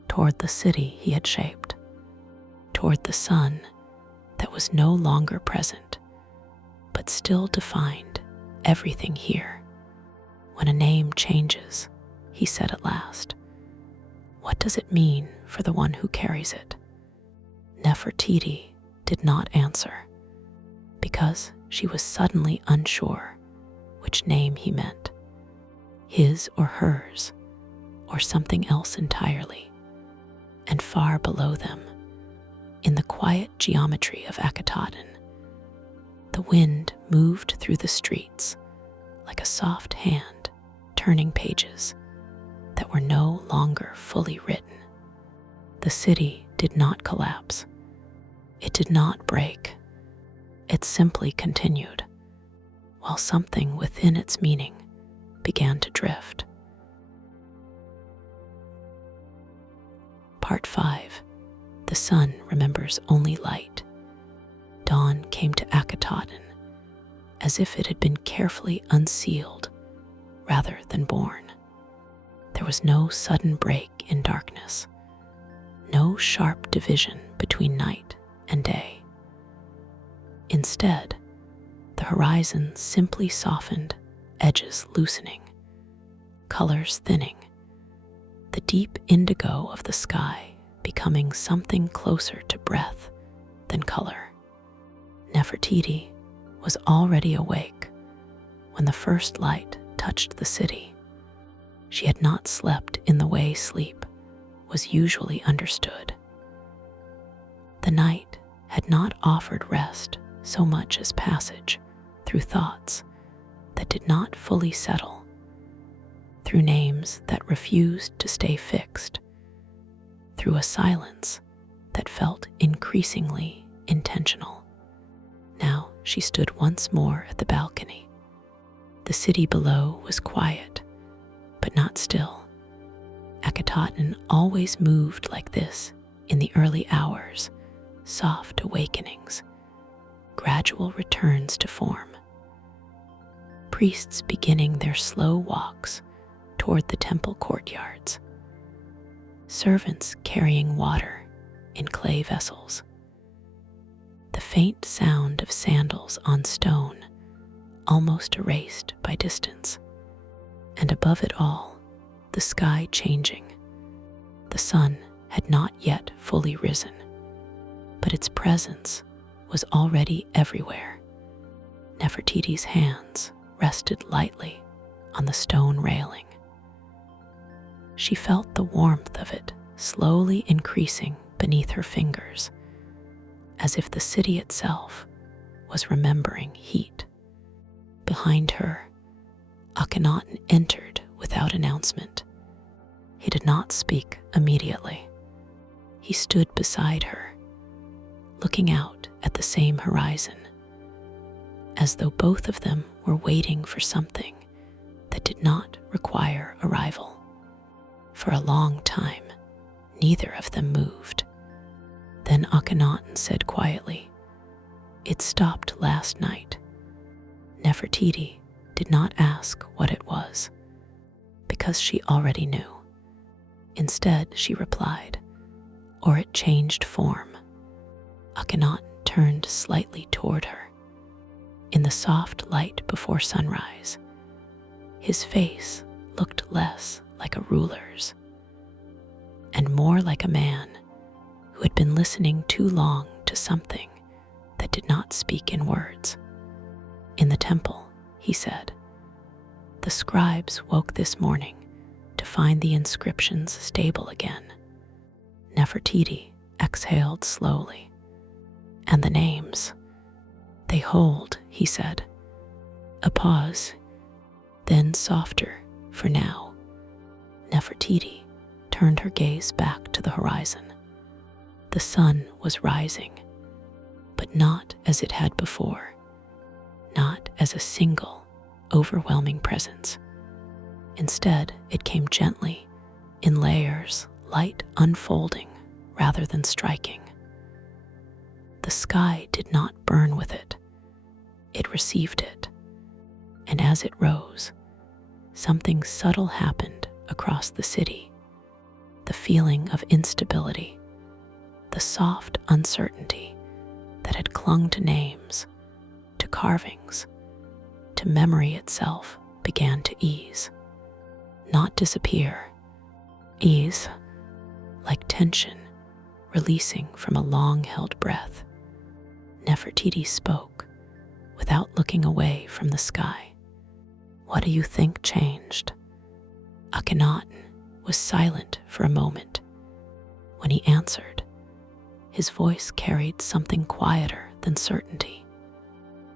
toward the city he had shaped, toward the sun that was no longer present, but still defined everything here. When a name changes, he said at last, what does it mean for the one who carries it? Nefertiti did not answer, because she was suddenly unsure which name he meant, his or hers, or something else entirely. And far below them, in the quiet geometry of Akhetaten, the wind moved through the streets like a soft hand turning pages that were no longer fully written. The city did not collapse. It did not break. It simply continued, while something within its meaning began to drift. Part 5. The sun remembers only light. Dawn came to Akhetaten as if it had been carefully unsealed rather than born. There was no sudden break in darkness, no sharp division between night and day. Instead, the horizon simply softened, edges loosening, colors thinning, the deep indigo of the sky becoming something closer to breath than color. Nefertiti was already awake when the first light touched the city. She had not slept in the way sleep was usually understood. The night had not offered rest so much as passage through thoughts that did not fully settle, through names that refused to stay fixed, through a silence that felt increasingly intentional. Now she stood once more at the balcony. The city below was quiet, but not still. Akhetaten always moved like this in the early hours, soft awakenings, gradual returns to form. Priests beginning their slow walks toward the temple courtyards, servants carrying water in clay vessels, the faint sound of sandals on stone almost erased by distance, and above it all, the sky changing. The sun had not yet fully risen, but its presence was already everywhere. Nefertiti's hands rested lightly on the stone railing. She felt the warmth of it slowly increasing beneath her fingers, as if the city itself was remembering heat. Behind her, Akhenaten entered without announcement. He did not speak immediately. He stood beside her, looking out at the same horizon, as though both of them were waiting for something that did not require arrival. For a long time, neither of them moved. Then Akhenaten said quietly, "It stopped last night." Nefertiti did not ask what it was, because she already knew. Instead, she replied, "Or it changed form." Akhenaten turned slightly toward her. In the soft light before sunrise, his face looked less like a ruler's and more like a man who had been listening too long to something that did not speak in words. "In the temple," he said, "the scribes woke this morning to find the inscriptions stable again." Nefertiti exhaled slowly. "And the names, they hold," he said. A pause, then softer for now. Nefertiti turned her gaze back to the horizon. The sun was rising, but not as it had before, not as a single, overwhelming presence. Instead, it came gently, in layers, light unfolding rather than striking. The sky did not burn with it. It received it. And as it rose, something subtle happened across the city. The feeling of instability, the soft uncertainty that had clung to names, to carvings, to memory itself began to ease. Not disappear, ease, like tension releasing from a long-held breath. Nefertiti spoke, without looking away from the sky. "What do you think changed?" Akhenaten was silent for a moment. When he answered, his voice carried something quieter than certainty.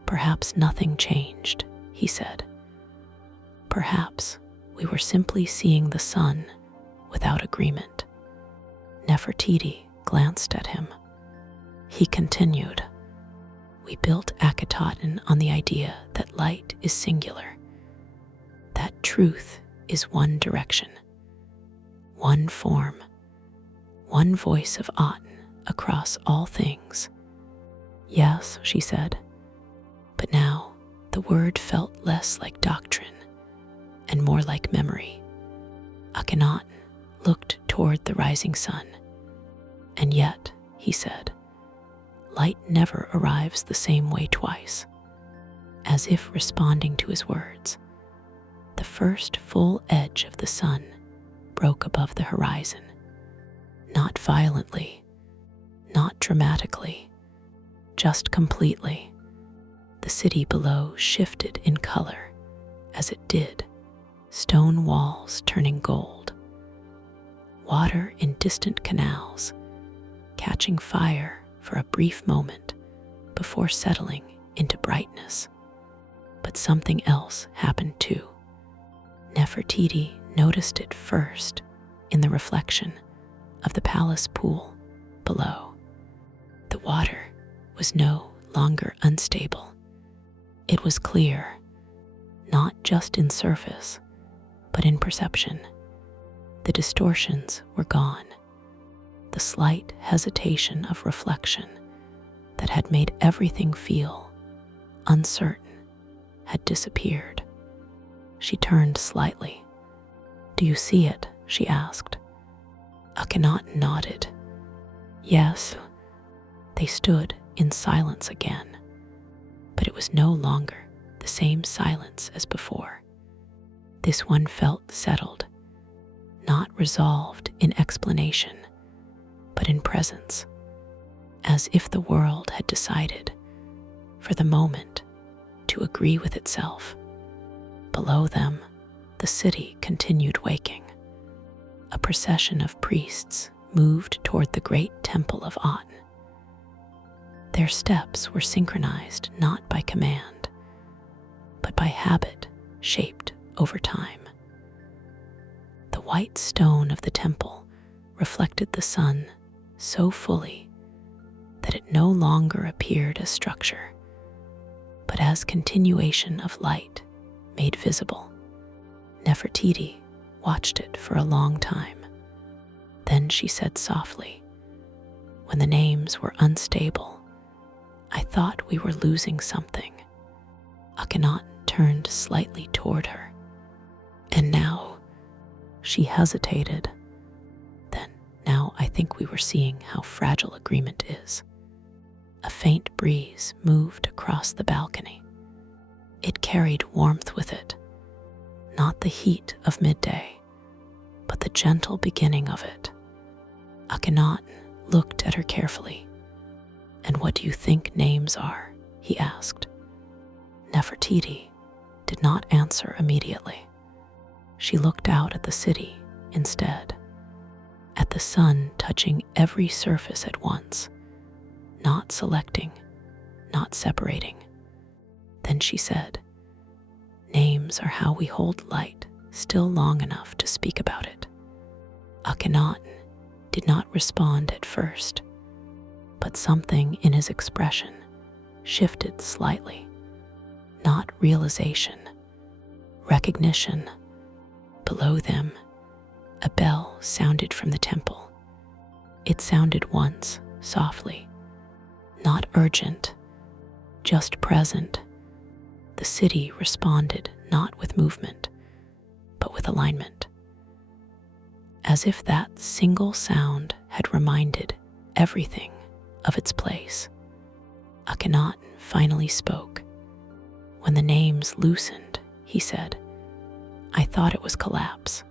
"Perhaps nothing changed," he said. "Perhaps we were simply seeing the sun without agreement." Nefertiti glanced at him. He continued, "We built Akhetaten on the idea that light is singular, that truth is one direction, one form, one voice of Aten across all things." "Yes," she said, but now the word felt less like doctrine and more like memory. Akhenaten looked toward the rising sun. "And yet," he said, "light never arrives the same way twice." As if responding to his words, the first full edge of the sun broke above the horizon. Not violently, not dramatically, just completely. The city below shifted in color as it did, stone walls turning gold, water in distant canals catching fire for a brief moment before settling into brightness. But something else happened too. Nefertiti noticed it first in the reflection of the palace pool below. The water was no longer unstable. It was clear, not just in surface, but in perception. The distortions were gone. The slight hesitation of reflection that had made everything feel uncertain had disappeared. She turned slightly. "Do you see it?" she asked. Akhenaten nodded. "Yes." They stood in silence again, but it was no longer the same silence as before. This one felt settled, not resolved in explanation, but in presence, as if the world had decided, for the moment, to agree with itself. Below them, the city continued waking. A procession of priests moved toward the great temple of Aten. Their steps were synchronized not by command, but by habit shaped over time. The white stone of the temple reflected the sun so fully that it no longer appeared as structure, but as continuation of light made visible. Nefertiti watched it for a long time. Then she said softly, "When the names were unstable, I thought we were losing something." Akhenaten turned slightly toward her. "And now?" She hesitated. "Then now I think we were seeing how fragile agreement is." A faint breeze moved across the balcony. It carried warmth with it, not the heat of midday, but the gentle beginning of it. Akhenaten looked at her carefully. "And what do you think names are?" he asked. Nefertiti did not answer immediately. She looked out at the city instead, at the sun touching every surface at once, not selecting, not separating. Then she said, "Names are how we hold light still long enough to speak about it." Akhenaten did not respond at first, but something in his expression shifted slightly. Not realization, recognition. Below them, a bell sounded from the temple. It sounded once, softly, not urgent, just present. The city responded not with movement, but with alignment. As if that single sound had reminded everything of its place. Akhenaten finally spoke. "When the names loosened," he said, "I thought it was collapse."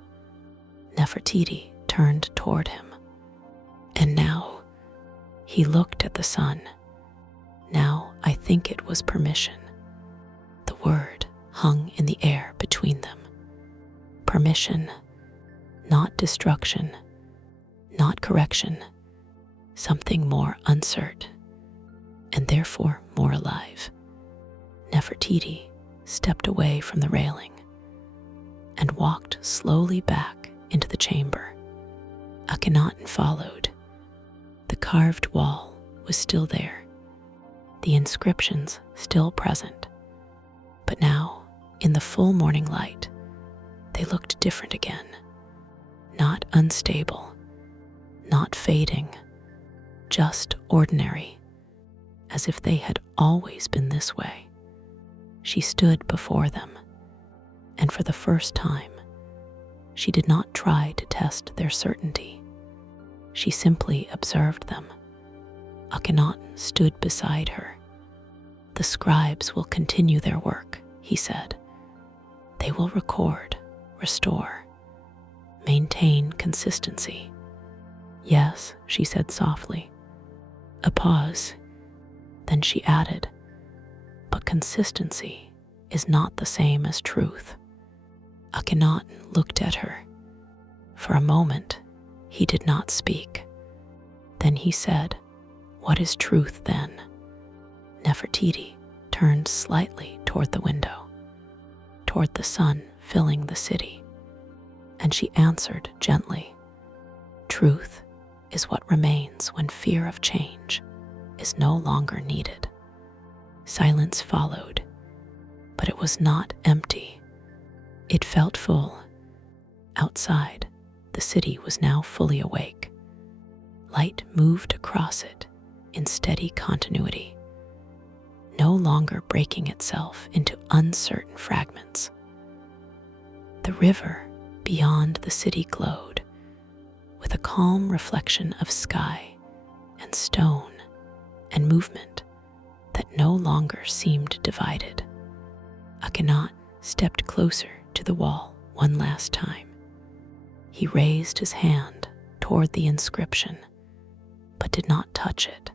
Nefertiti turned toward him. "And now?" He looked at the sun. Now I think it was permission. The word hung in the air between them. Permission, not destruction, not correction, something more uncertain, and therefore more alive. Nefertiti stepped away from the railing and walked slowly back into the chamber. Akhenaten followed. The carved wall was still there, the inscriptions still present, but now, in the full morning light, they looked different again. Not unstable, not fading, just ordinary, as if they had always been this way. She stood before them, and for the first time, she did not try to test their certainty. She simply observed them. Akhenaten stood beside her. "The scribes will continue their work," he said. "They will record, restore, maintain consistency." "Yes," she said softly. A pause. Then she added, "But consistency is not the same as truth." Akhenaten looked at her. For a moment, he did not speak. Then he said, "What is truth then?" Nefertiti turned slightly toward the window, toward the sun filling the city, and she answered gently, "Truth is what remains when fear of change is no longer needed." Silence followed, but it was not empty. It felt full. Outside, the city was now fully awake. Light moved across it in steady continuity, no longer breaking itself into uncertain fragments. The river beyond the city glowed with a calm reflection of sky and stone and movement that no longer seemed divided. Akhenaten stepped closer to the wall one last time. He raised his hand toward the inscription, but did not touch it.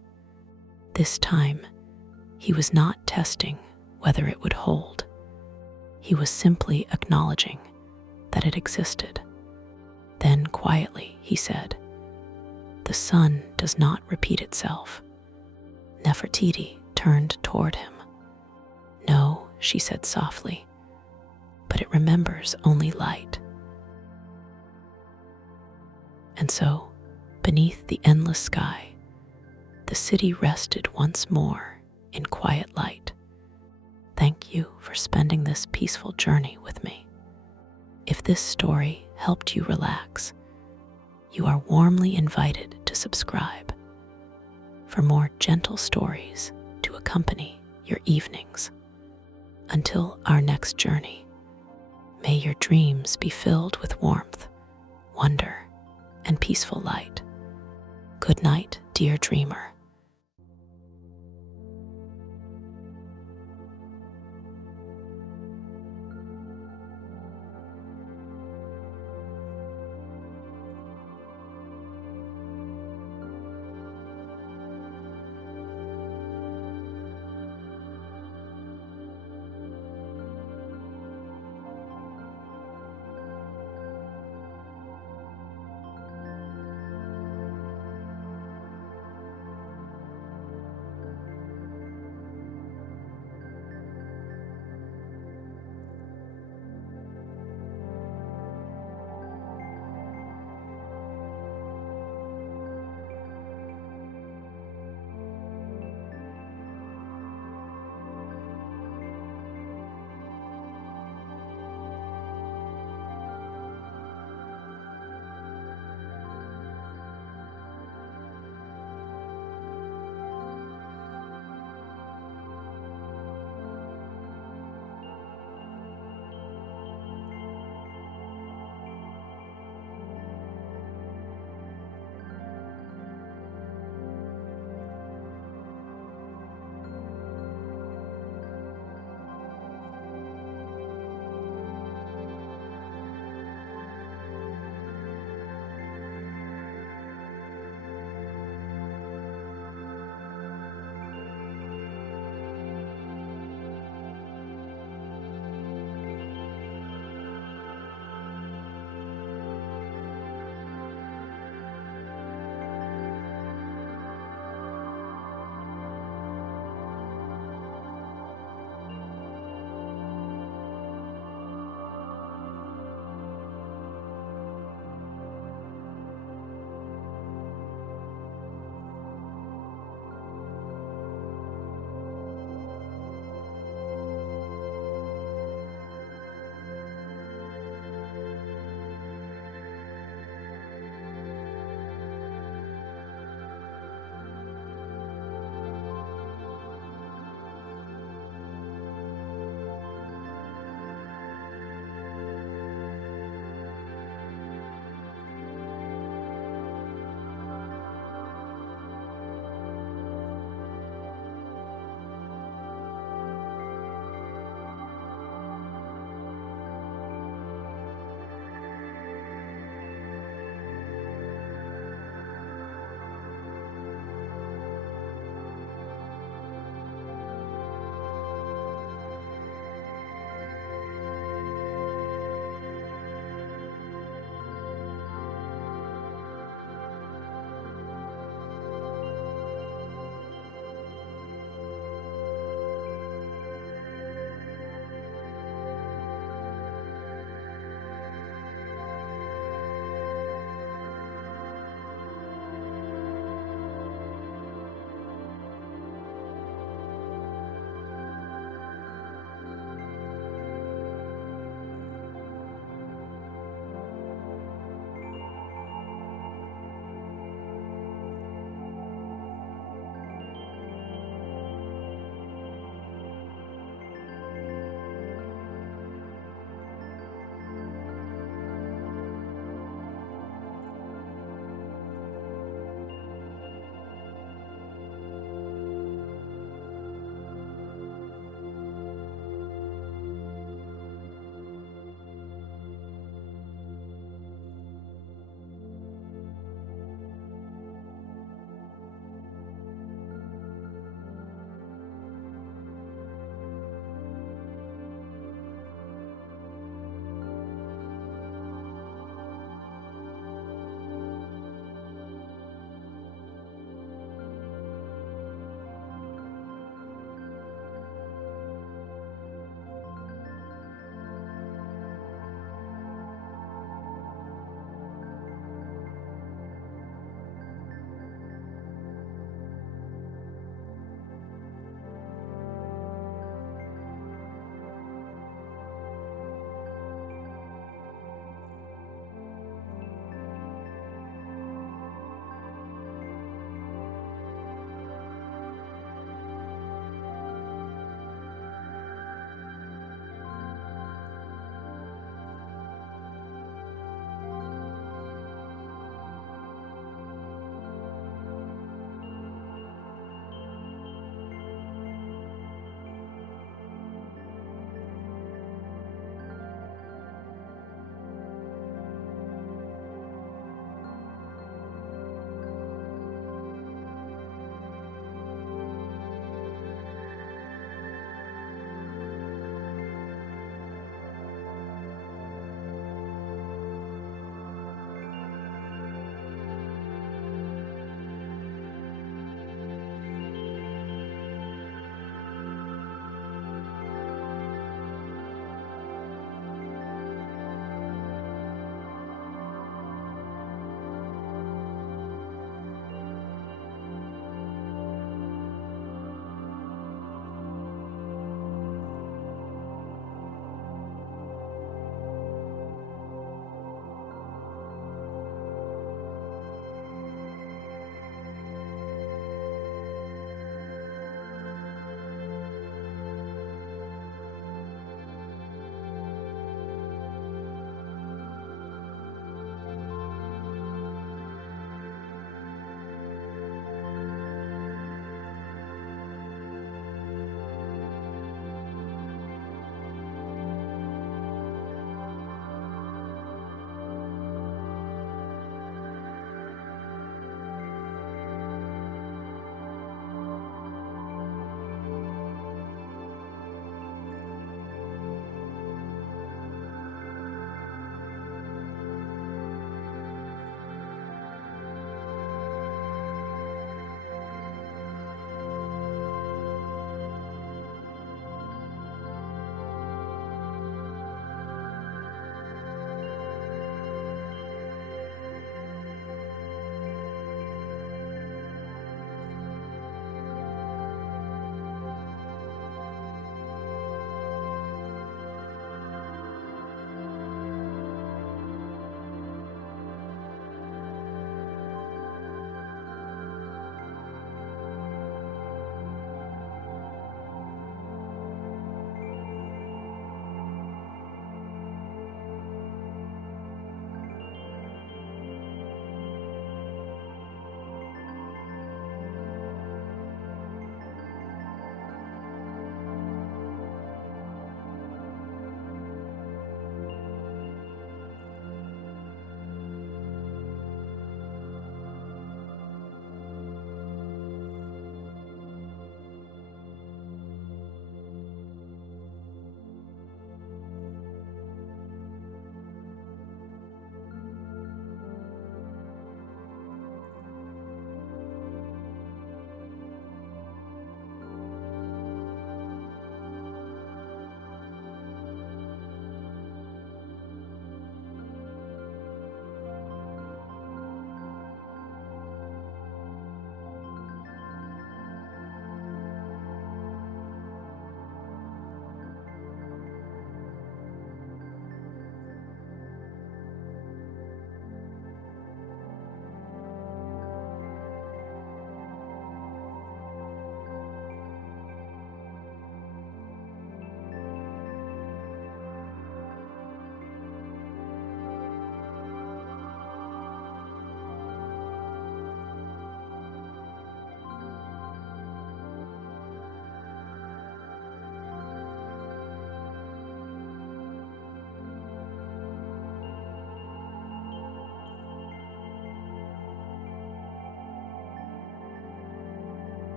This time, he was not testing whether it would hold. He was simply acknowledging that it existed. Then quietly he said, "The sun does not repeat itself." Nefertiti turned toward him. "No," she said softly, "but it remembers only light." And so, beneath the endless sky, the city rested once more in quiet light. Thank you for spending this peaceful journey with me. If this story helped you relax, you are warmly invited to subscribe for more gentle stories to accompany your evenings. Until our next journey, may your dreams be filled with warmth, wonder, and peaceful light. Good night, dear dreamer.